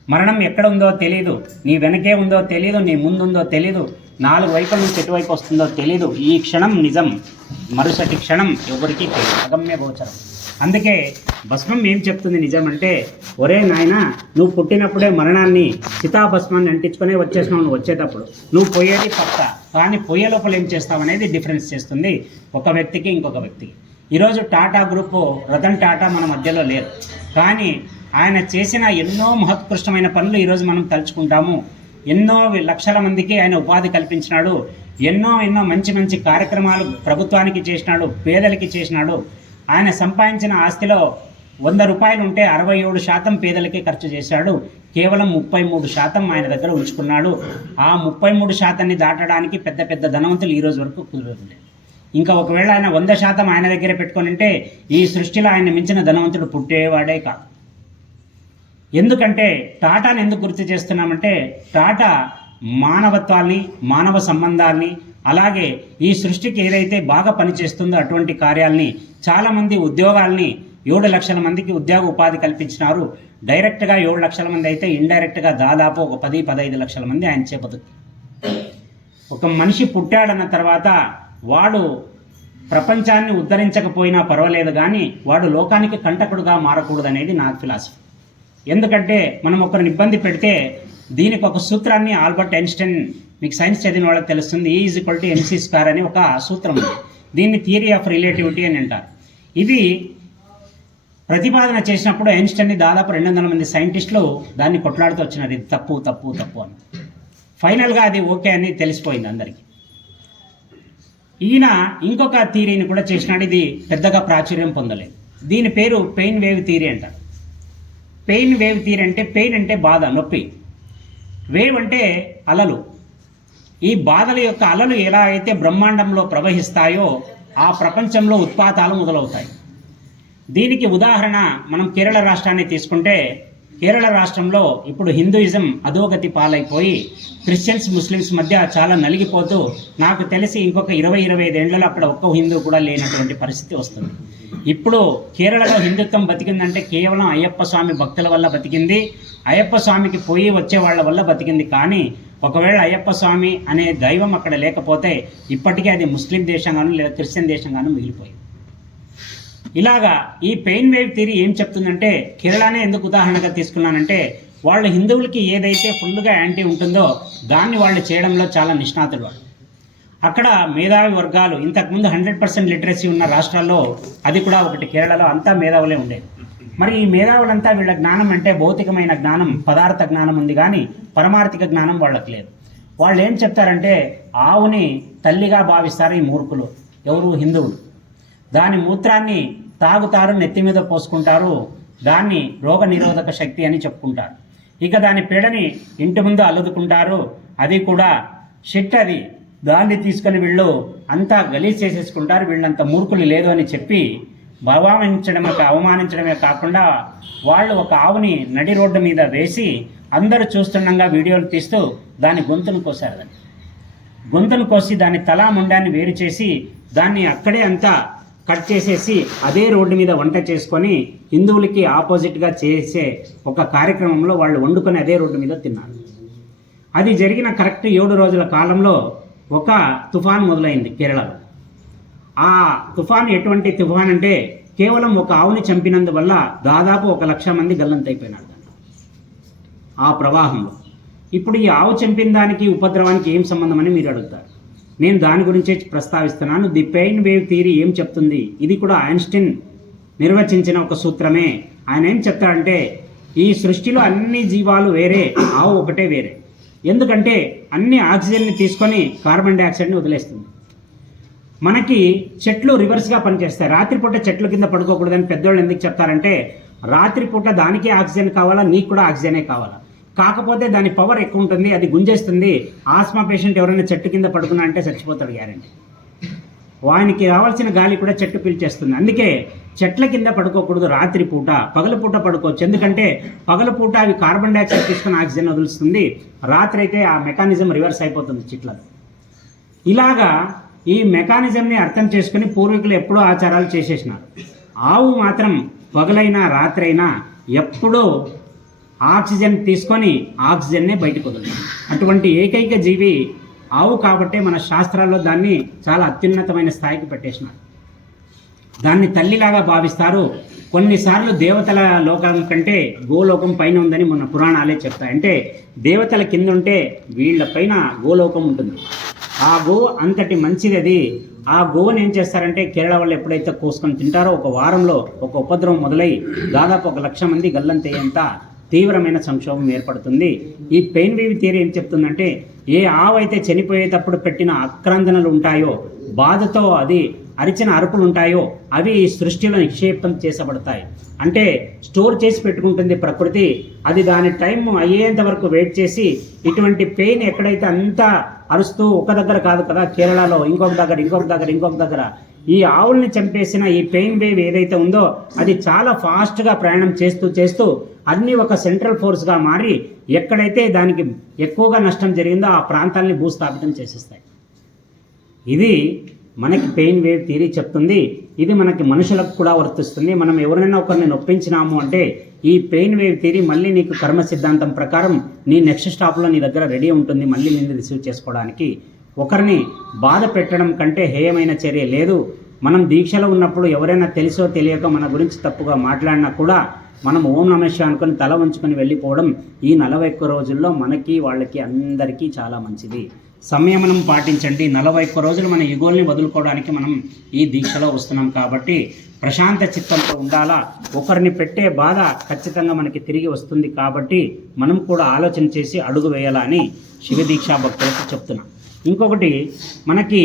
మరణం ఎక్కడ ఉందో తెలీదు, నీ వెనకే ఉందో తెలీదు, నీ ముందుందో తెలీదు, 4 వైపుల నుంచి ఎటువైపు వస్తుందో తెలీదు. ఈ క్షణం నిజం, మరుసటి క్షణం ఎవరికీ తెలియదు, అగమ్య గోచరం. అందుకే భస్మం ఏం చెప్తుంది నిజం అంటే, ఒరే నాయన నువ్వు పుట్టినప్పుడే మరణాన్ని చితాభస్మాన్ని అంటించుకునే వచ్చేసినావు. నువ్వు వచ్చేటప్పుడు నువ్వు పోయేది పక్క, కానీ పోయే లోపల ఏం చేస్తావు అనేది డిఫరెన్స్ చేస్తుంది ఒక వ్యక్తికి ఇంకొక వ్యక్తికి. ఈరోజు టాటా గ్రూపు, రతన్ టాటా మన మధ్యలో లేరు, కానీ ఆయన చేసిన ఎన్నో మహోత్కృష్టమైన పనులు ఈరోజు మనం తలుచుకుంటాము. ఎన్నో లక్షల మందికి ఆయన ఉపాధి కల్పించినాడు, ఎన్నో మంచి మంచి కార్యక్రమాలు ప్రభుత్వానికి చేసినాడు, పేదలకి చేసినాడు. ఆయన సంపాదించిన ఆస్తిలో 100 రూపాయలు ఉంటే 67% పేదలకే ఖర్చు చేశాడు. కేవలం 33% ఆయన దగ్గర ఉంచుకున్నాడు. ఆ 33%ని దాటడానికి పెద్ద పెద్ద ధనవంతులు ఈరోజు వరకు కుదరలేదు. ఇంకా ఒకవేళ ఆయన 100% ఆయన దగ్గర పెట్టుకొని ఉంటే ఈ సృష్టిలో ఆయన మించిన ధనవంతుడు పుట్టేవాడే కాదు. ఎందుకంటే టాటాను ఎందుకు గుర్తు చేస్తున్నామంటే టాటా మానవత్వాన్ని, మానవ సంబంధాల్ని, అలాగే ఈ సృష్టికి ఏదైతే బాగా పనిచేస్తుందో అటువంటి కార్యాలని, చాలామంది ఉద్యోగాల్ని 7 లక్షల మందికి ఉద్యోగ ఉపాధి కల్పించినారు. డైరెక్ట్గా 7 లక్షల మంది అయితే ఇండైరెక్ట్గా దాదాపు ఒక 10-15 లక్షల మంది ఆయన చేపదుకు. ఒక మనిషి పుట్టాడన్న తర్వాత వాడు ప్రపంచాన్ని ఉద్ధరించకపోయినా పర్వాలేదు, కానీ వాడు లోకానికి కంటకుడుగా మారకూడదనేది నా ఫిలాసఫీ. ఎందుకంటే మనం ఒకరిని ఇబ్బంది పెడితే దీనికి ఒక సూత్రాన్ని ఆల్బర్ట్ ఐన్స్టైన్, మీకు సైన్స్ చదివిన వాళ్ళకి తెలుస్తుంది, E=mc² అని ఒక సూత్రం ఉంది. దీన్ని థియరీ ఆఫ్ రిలేటివిటీ అని అంటారు. ఇది ప్రతిపాదన చేసినప్పుడు ఐన్స్టైన్ని దాదాపు 200 మంది సైంటిస్టులు దాన్ని కొట్లాడుతూ వచ్చినారు, ఇది తప్పు తప్పు తప్పు అని. ఫైనల్గా అది ఓకే అని తెలిసిపోయింది అందరికీ. ఈయన ఇంకొక థియరీని కూడా చేసినాడు, ఇది పెద్దగా ప్రాచుర్యం పొందలేదు. దీని పేరు పెయిన్ వేవ్ థియరీ అంటారు. పెయిన్ వేవ్ థియరీ అంటే పెయిన్ అంటే బాధ, నొప్పి, వేవ్ అంటే అలలు. ఈ బాధల యొక్క అలలు ఎలా అయితే బ్రహ్మాండంలో ప్రవహిస్తాయో ఆ ప్రపంచంలో ఉత్పాతాలు మొదలవుతాయి. దీనికి ఉదాహరణ మనం కేరళ రాష్ట్రాన్ని తీసుకుంటే, కేరళ రాష్ట్రంలో ఇప్పుడు హిందూయిజం అధోగతి పాలైపోయి క్రిస్టియన్స్ ముస్లిమ్స్ మధ్య చాలా నలిగిపోతూ, నాకు తెలిసి ఇంకొక 20-25 ఏళ్లలో అక్కడ ఒక్క హిందూ కూడా లేనటువంటి పరిస్థితి వస్తుంది. ఇప్పుడు కేరళలో హిందుత్వం బతికిందంటే కేవలం అయ్యప్ప స్వామి భక్తుల వల్ల బతికింది, అయ్యప్ప స్వామికి పోయి వచ్చే వాళ్ళ వల్ల బతికింది. కానీ ఒకవేళ అయ్యప్ప స్వామి అనే దైవం అక్కడ లేకపోతే ఇప్పటికే అది ముస్లిం దేశంగాను లేదా క్రిస్టియన్ దేశంగాను మిగిలిపోయింది. ఇలాగా ఈ పెయిన్ వేవ్ థియరీ ఏం చెప్తుందంటే, కేరళనే ఎందుకు ఉదాహరణగా తీసుకున్నానంటే, వాళ్ళు హిందువులకి ఏదైతే ఫుల్గా యాంటీ ఉంటుందో దాన్ని వాళ్ళు చేయడంలో చాలా నిష్ణాతులు. వాళ్ళు అక్కడ మేధావి వర్గాలు, ఇంతకుముందు 100% లిటరసీ ఉన్న రాష్ట్రాల్లో అది కూడా ఒకటి, కేరళలో అంతా మేధావులే ఉండేది. మరి ఈ మేధావులంతా వీళ్ళ జ్ఞానం అంటే భౌతికమైన జ్ఞానం, పదార్థ జ్ఞానం ఉంది, కానీ పరమార్థిక జ్ఞానం వాళ్ళకి లేదు. వాళ్ళు ఏం చెప్తారంటే ఆవుని తల్లిగా భావిస్తారు ఈ మూర్ఖులు, ఎవరు హిందువులు. దాని మూత్రాన్ని తాగుతారు, నెత్తి మీద పోసుకుంటారు, దాన్ని రోగ నిరోధక శక్తి అని చెప్పుకుంటారు. ఇక దాని పేడని ఇంటి ముందు అల్లుదుకుంటారు, అది కూడా షిట్, అది దాన్ని తీసుకొని వీళ్ళు అంతా గలీజ్ చేసేసుకుంటారు. వీళ్ళంత మూర్ఖులు లేదు అని చెప్పి అవమానించడమే కాకుండా వాళ్ళు ఒక ఆవుని నడి రోడ్డు మీద వేసి అందరూ చూస్తుండగా వీడియోలు తీస్తూ దాని గొంతును కోసారు. దాన్ని గొంతును కోసి దాని తలా ముండాన్ని వేరు చేసి దాన్ని అక్కడే అంతా కట్ చేసేసి అదే రోడ్డు మీద వంట చేసుకొని హిందువులకి ఆపోజిట్గా చేసే ఒక కార్యక్రమంలో వాళ్ళు వండుకొని అదే రోడ్డు మీద తిన్నారు. అది జరిగిన కరెక్ట్ 7 రోజుల కాలంలో ఒక తుఫాన్ మొదలైంది కేరళలో. ఆ తుఫాన్ ఎటువంటి తుఫాన్ అంటే కేవలం ఒక ఆవుని చంపినందువల్ల దాదాపు 1 లక్ష మంది గల్లంతైపోయినారు ఆ ప్రవాహంలో. ఇప్పుడు ఈ ఆవు చంపిన దానికి ఉపద్రవానికి ఏం సంబంధం అని మీరు అడుగుతారు. నేను దాని గురించే ప్రస్తావిస్తున్నాను. ది పెయిన్ వేవ్ థియరీ ఏం చెప్తుంది, ఇది కూడా ఐన్స్టీన్ నిర్వచించిన ఒక సూత్రమే. ఆయన ఏం చెప్తాడంటే, ఈ సృష్టిలో అన్ని జీవాలు వేరే, ఆవు ఒకటే వేరే. ఎందుకంటే అన్ని ఆక్సిజన్ని తీసుకొని కార్బన్ డైఆక్సైడ్ని వదిలేస్తుంది. మనకి చెట్లు రివర్స్గా పనిచేస్తాయి. రాత్రిపూట చెట్ల కింద పడుకోకూడదని పెద్దోళ్ళు ఎందుకు చెప్తారంటే, రాత్రిపూట దానికి ఆక్సిజన్ కావాలా, నీకు కూడా ఆక్సిజనే కావాలా. కాకపోతే దాని పవర్ ఎక్కువ ఉంటుంది, అది గుంజేస్తుంది. ఆస్మా పేషెంట్ ఎవరైనా చెట్టు కింద పడుకున్నా అంటే చచ్చిపోతాడు గ్యారెంటీ. వానికి రావాల్సిన గాలి కూడా చెట్టు పీల్చేస్తుంది. అందుకే చెట్ల కింద పడుకోకూడదు రాత్రిపూట, పగలపూట పడుకోవచ్చు. ఎందుకంటే పగలపూట అవి కార్బన్ డైఆక్సైడ్ తీసుకుని ఆక్సిజన్ వదులుస్తుంది, రాత్రి అయితే ఆ మెకానిజం రివర్స్ అయిపోతుంది చెట్లకు. ఇలాగా ఈ మెకానిజంని అర్థం చేసుకుని పూర్వీకులు ఎప్పుడూ ఆచారాలు చేసేసినారు. ఆవు మాత్రం పగలైనా రాత్రైనా ఎప్పుడూ ఆక్సిజన్ తీసుకొని ఆక్సిజన్నే బయటకు వదులుతుంది. అటువంటి ఏకైక జీవి ఆవు కాబట్టే మన శాస్త్రాల్లో దాన్ని చాలా అత్యున్నతమైన స్థాయికి పెట్టేసినారు. దాన్ని తల్లిలాగా భావిస్తారు. కొన్నిసార్లు దేవతల లోకం కంటే గోలోకం పైన ఉందని మన పురాణాలే చెప్తాయి. అంటే దేవతల కింద ఉంటే వీళ్ళ పైన గోలోకం ఉంటుంది. ఆ గో అంతటి మంచిది అది. ఆ గోవుని ఏం చేస్తారంటే కేరళ వాళ్ళు ఎప్పుడైతే కోసుకొని తింటారో ఒక వారంలో ఒక ఉపద్రవం మొదలై దాదాపు 1 లక్ష మంది గల్లంతయ్యేంత తీవ్రమైన సంక్షోభం ఏర్పడుతుంది. ఈ పెయిన్ వేవ్ థియరీ ఏం చెప్తుందంటే, ఏ ఆవు అయితే చనిపోయేటప్పుడు పెట్టిన ఆక్రందనలు ఉంటాయో, బాధతో అది అరిచిన అరుపులు ఉంటాయో, అవి ఈ సృష్టిలో నిక్షేపం చేసబడతాయి. అంటే స్టోర్ చేసి పెట్టుకుంటుంది ప్రకృతి. అది దాని టైం అయ్యేంత వరకు వెయిట్ చేసి ఇటువంటి పెయిన్ ఎక్కడైతే అంతా అరుస్తూ ఒక దగ్గర కాదు కదా, కేరళలో ఇంకొక దగ్గర ఈ ఆవుల్ని చంపేసిన ఈ పెయిన్ వేవ్ ఏదైతే ఉందో అది చాలా ఫాస్ట్గా ప్రయాణం చేస్తూ అన్నీ ఒక సెంట్రల్ ఫోర్స్గా మారి ఎక్కడైతే దానికి ఎక్కువగా నష్టం జరిగిందో ఆ ప్రాంతాలని భూస్థాపితం చేసేస్తాయి. ఇది మనకి పెయిన్ వేవ్ థియరీ చెప్తుంది. ఇది మనకి మనుషులకు కూడా వర్తిస్తుంది. మనం ఎవరైనా ఒకరిని నొప్పించినాము అంటే ఈ పెయిన్ వేవ్ థియరీ మళ్ళీ నీకు కర్మ సిద్ధాంతం ప్రకారం నీ నెక్స్ట్ స్టాప్లో నీ దగ్గర రెడీ ఉంటుంది మళ్ళీ నిన్ను రిసీవ్ చేసుకోవడానికి. ఒకరిని బాధ పెట్టడం కంటే హేయమైన చర్య లేదు. మనం దీక్షలో ఉన్నప్పుడు ఎవరైనా తెలుసో తెలియక మన గురించి తప్పుగా మాట్లాడినా కూడా మనం ఓం నమః శివాయ అనుకొని తల వంచుకొని వెళ్ళిపోవడం ఈ 41 రోజుల్లో మనకి వాళ్ళకి అందరికీ చాలా మంచిది. సంయమనం పాటించండి. 41 రోజులు మన యుగోల్ని వదులుకోవడానికి మనం ఈ దీక్షలో వస్తున్నాం కాబట్టి ప్రశాంత చిత్తంతో ఉండాలా. ఒకరిని పెట్టే బాధ ఖచ్చితంగా మనకి తిరిగి వస్తుంది కాబట్టి మనం కూడా ఆలోచన చేసి అడుగు వేయాలని శివ దీక్షా భక్తులకు చెప్తున్నాం. ఇంకొకటి మనకి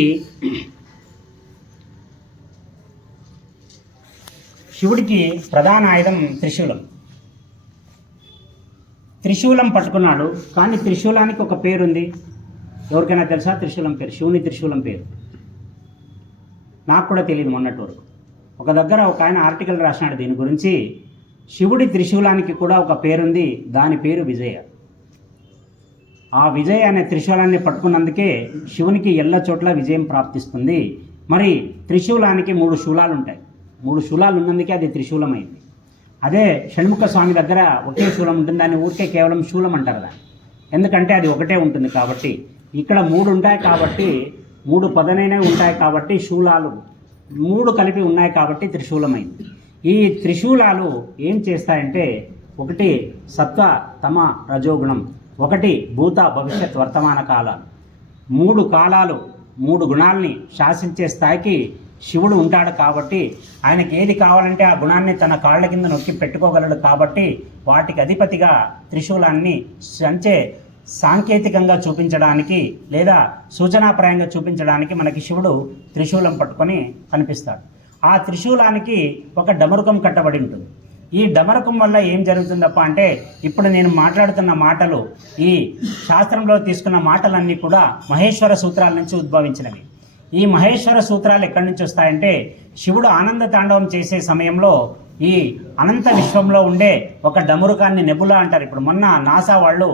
శివుడికి ప్రధాన ఆయుధం త్రిశూలం. త్రిశూలం పట్టుకున్నాడు, కానీ త్రిశూలానికి ఒక పేరుంది. ఎవరికైనా తెలుసా త్రిశూలం పేరు? శివుని త్రిశూలం పేరు నాకు కూడా తెలియదు మొన్నటి వరకు. ఒక దగ్గర ఒక ఆయన ఆర్టికల్ రాసినాడు దీని గురించి. శివుడి త్రిశూలానికి కూడా ఒక పేరుంది, దాని పేరు విజయ. ఆ విజయ అనే త్రిశూలాన్ని పట్టుకున్నందుకే శివునికి ఎల్ల చోట్ల విజయం ప్రాప్తిస్తుంది. మరి త్రిశూలానికి 3 శూలాలు ఉంటాయి. 3 శూలాలు ఉన్నందుకే అది త్రిశూలమైంది. అదే షణ్ముఖ స్వామి దగ్గర ఒకే శూలం ఉంటుంది, దాన్ని ఊరికే కేవలం శూలం అంటారు దాన్ని, ఎందుకంటే అది ఒకటే ఉంటుంది కాబట్టి. ఇక్కడ 3 ఉంటాయి కాబట్టి 3 పదనైనవి ఉంటాయి కాబట్టి శూలాలు 3 కలిపి ఉన్నాయి కాబట్టి త్రిశూలమైంది. ఈ త్రిశూలాలు ఏం చేస్తాయంటే, ఒకటి సత్వ తమ రజోగుణం, ఒకటి భూత భవిష్యత్ వర్తమాన కాలాలు, 3 కాలాలు 3 గుణాలని శాసించే స్థాయికి శివుడు ఉంటాడు కాబట్టి ఆయనకి ఏది కావాలంటే ఆ గుణాన్ని తన కాళ్ళ కింద నొక్కి పెట్టుకోగలడు కాబట్టి వాటికి అధిపతిగా త్రిశూలాన్ని సాంకేతికంగా చూపించడానికి లేదా సూచనాప్రాయంగా చూపించడానికి మనకి శివుడు త్రిశూలం పట్టుకొని కనిపిస్తాడు. ఆ త్రిశూలానికి ఒక డమరుకం కట్టబడి ఉంటుంది. ఈ డమరకం వల్ల ఏం జరుగుతుందప్ప అంటే, ఇప్పుడు నేను మాట్లాడుతున్న మాటలు ఈ శాస్త్రంలో తీసుకున్న మాటలన్నీ కూడా మహేశ్వర సూత్రాల నుంచి ఉద్భవించినవి. ఈ మహేశ్వర సూత్రాలు ఎక్కడి నుంచి వస్తాయంటే, శివుడు ఆనంద తాండవం చేసే సమయంలో ఈ అనంత విశ్వంలో ఉండే ఒక డమరుకాన్ని నెబులా అంటారు. ఇప్పుడు మొన్న నాసా వాళ్ళు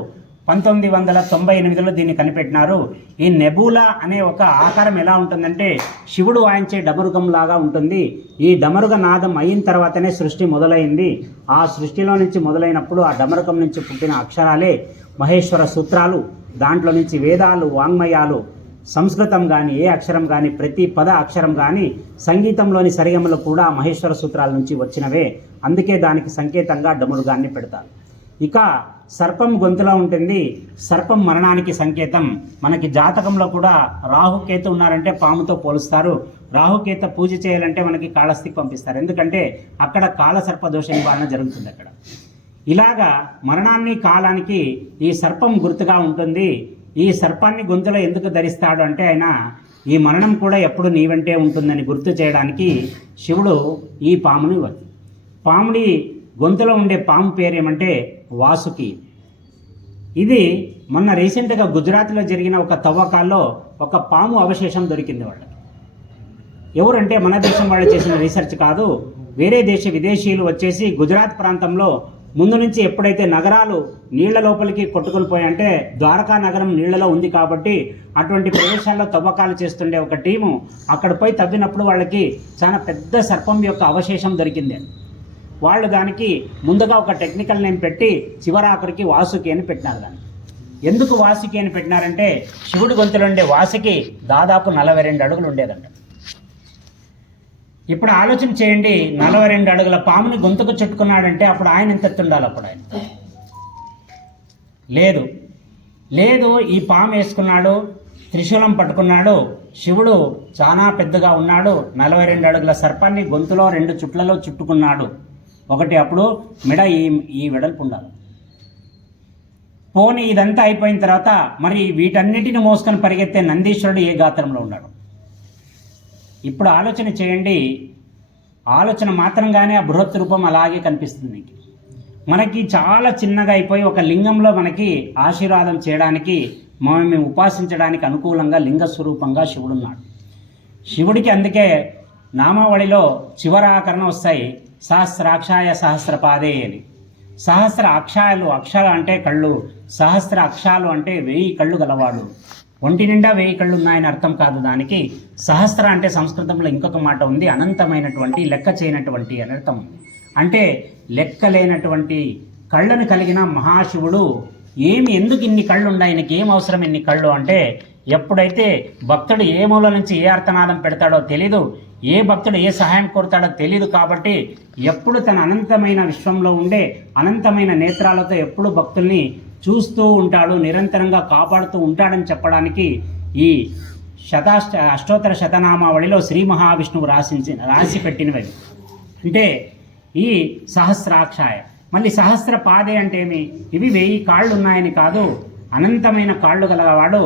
1998లో దీన్ని కనిపెట్టినారు. ఈ నెబులా అనే ఒక ఆకారం ఎలా ఉంటుందంటే శివుడు వాయించే డమరుకం లాగా ఉంటుంది. ఈ డమరుక నాదం అయిన తర్వాతనే సృష్టి మొదలైంది. ఆ సృష్టిలో నుంచి మొదలైనప్పుడు ఆ డమరుకం నుంచి పుట్టిన అక్షరాలే మహేశ్వర సూత్రాలు. దాంట్లో నుంచి వేదాలు, వాంగ్మయాలు, సంస్కృతం కానీ ఏ అక్షరం కానీ ప్రతి పద అక్షరం కానీ సంగీతంలోని సరిగమలు కూడా మహేశ్వర సూత్రాల నుంచి వచ్చినవే. అందుకే దానికి సంకేతంగా డమరుగాన్ని పెడతారు. ఇక సర్పం గొంతులో ఉంటుంది. సర్పం మరణానికి సంకేతం. మనకి జాతకంలో కూడా రాహుకేతు ఉన్నారంటే పాముతో పోలుస్తారు. రాహుకేత పూజ చేయాలంటే మనకి కాళహస్తికి పంపిస్తారు, ఎందుకంటే అక్కడ కాల సర్ప దోష నివారణ జరుగుతుంది అక్కడ. ఇలాగా మరణాన్ని కాలానికి ఈ సర్పం గుర్తుగా ఉంటుంది. ఈ సర్పాన్ని గొంతులో ఎందుకు ధరిస్తాడు అంటే, ఆయన ఈ మరణం కూడా ఎప్పుడు నీ వెంటే ఉంటుందని గుర్తు చేయడానికి శివుడు ఈ పాముని పాముడి గొంతులో ఉండే పాము పేరు ఏమంటే వాసుకి. ఇది మొన్న రీసెంట్గా గుజరాత్లో జరిగిన ఒక తవ్వకాల్లో ఒక పాము అవశేషం దొరికింది వాళ్ళకి. ఎవరంటే మన దేశం వాళ్ళు చేసిన రీసెర్చ్ కాదు, వేరే విదేశీయులు వచ్చేసి గుజరాత్ ప్రాంతంలో ముందు నుంచి ఎప్పుడైతే నగరాలు నీళ్ల లోపలికి కొట్టుకుని పోయంటే, ద్వారకా నగరం నీళ్లలో ఉంది కాబట్టి అటువంటి ప్రదేశాల్లో తవ్వకాలు చేస్తుండే ఒక టీము అక్కడ పోయి తవ్వినప్పుడు వాళ్ళకి చాలా పెద్ద సర్పం యొక్క అవశేషం దొరికింది. వాళ్ళు దానికి ముందుగా ఒక టెక్నికల్ నేమ్ పెట్టి చివరాఖరికి వాసుకి అని పెట్టినారు. దాన్ని ఎందుకు వాసుకి అని పెట్టినారంటే, శివుడి గొంతులో ఉండే వాసుకి దాదాపు 42 అడుగులు ఉండేదంట. ఇప్పుడు ఆలోచన చేయండి, 42 అడుగుల పాముని గొంతుకు చుట్టుకున్నాడంటే అప్పుడు ఆయన ఎంత ఎత్తుండాలి? అప్పుడు ఆయన లేదు ఈ పాము వేసుకున్నాడు, త్రిశూలం పట్టుకున్నాడు, శివుడు చాలా పెద్దగా ఉన్నాడు, 42 అడుగుల సర్పాన్ని గొంతులో 2 చుట్లలో చుట్టుకున్నాడు. ఒకటి అప్పుడు మెడ ఈ వెడల్పు ఉండాలి. పోనీ ఇదంతా అయిపోయిన తర్వాత మరి వీటన్నిటిని మోసుకొని పరిగెత్తే నందీశ్వరుడు ఏ గాత్రంలో ఉన్నాడు? ఇప్పుడు ఆలోచన చేయండి. ఆలోచన మాత్రంగానే ఆ బృహత్ రూపం అలాగే కనిపిస్తుంది. మనకి చాలా చిన్నగా అయిపోయి ఒక లింగంలో మనకి ఆశీర్వాదం చేయడానికి, మేము ఉపాసించడానికి అనుకూలంగా లింగ స్వరూపంగా శివుడున్నాడు. శివుడికి అందుకే నామావళిలో చివరాకరణ వస్తాయి, సహస్రాక్షాయ సహస్రపాదే అని. సహస్ర అక్షాలు, అక్షర అంటే కళ్ళు, సహస్ర అక్షాలు అంటే 1000 కళ్ళు గలవాడు. ఒంటి నిండా 1000 కళ్ళు ఉన్నాయని అర్థం కాదు. దానికి సహస్ర అంటే సంస్కృతంలో ఇంకొక మాట ఉంది, అనంతమైనటువంటి, లెక్క చేయనటువంటి అని అర్థం ఉంది. అంటే లెక్కలేనటువంటి కళ్ళను కలిగిన మహాశివుడు ఎందుకు ఇన్ని కళ్ళు ఉన్నాయి, ఆయనకి ఏం అవసరం ఇన్ని కళ్ళు అంటే, ఎప్పుడైతే భక్తుడు ఏ మూల నుంచి ఏ అర్థనాదం పెడతాడో తెలీదు, ఏ భక్తుడు ఏ సహాయం కోరుతాడో తెలియదు. కాబట్టి ఎప్పుడు తన అనంతమైన విశ్వంలో ఉండే అనంతమైన నేత్రాలతో ఎప్పుడు భక్తుల్ని చూస్తూ ఉంటాడు, నిరంతరంగా కాపాడుతూ ఉంటాడని చెప్పడానికి ఈ అష్టోత్తర శతనామావళిలో శ్రీ మహావిష్ణువు రాసి పెట్టినవి. అంటే ఈ సహస్రాక్షాయ. మళ్ళీ సహస్ర పాదే అంటే ఏమి? ఇవి 1000 కాళ్ళు ఉన్నాయని కాదు, అనంతమైన కాళ్ళు గలవాడు.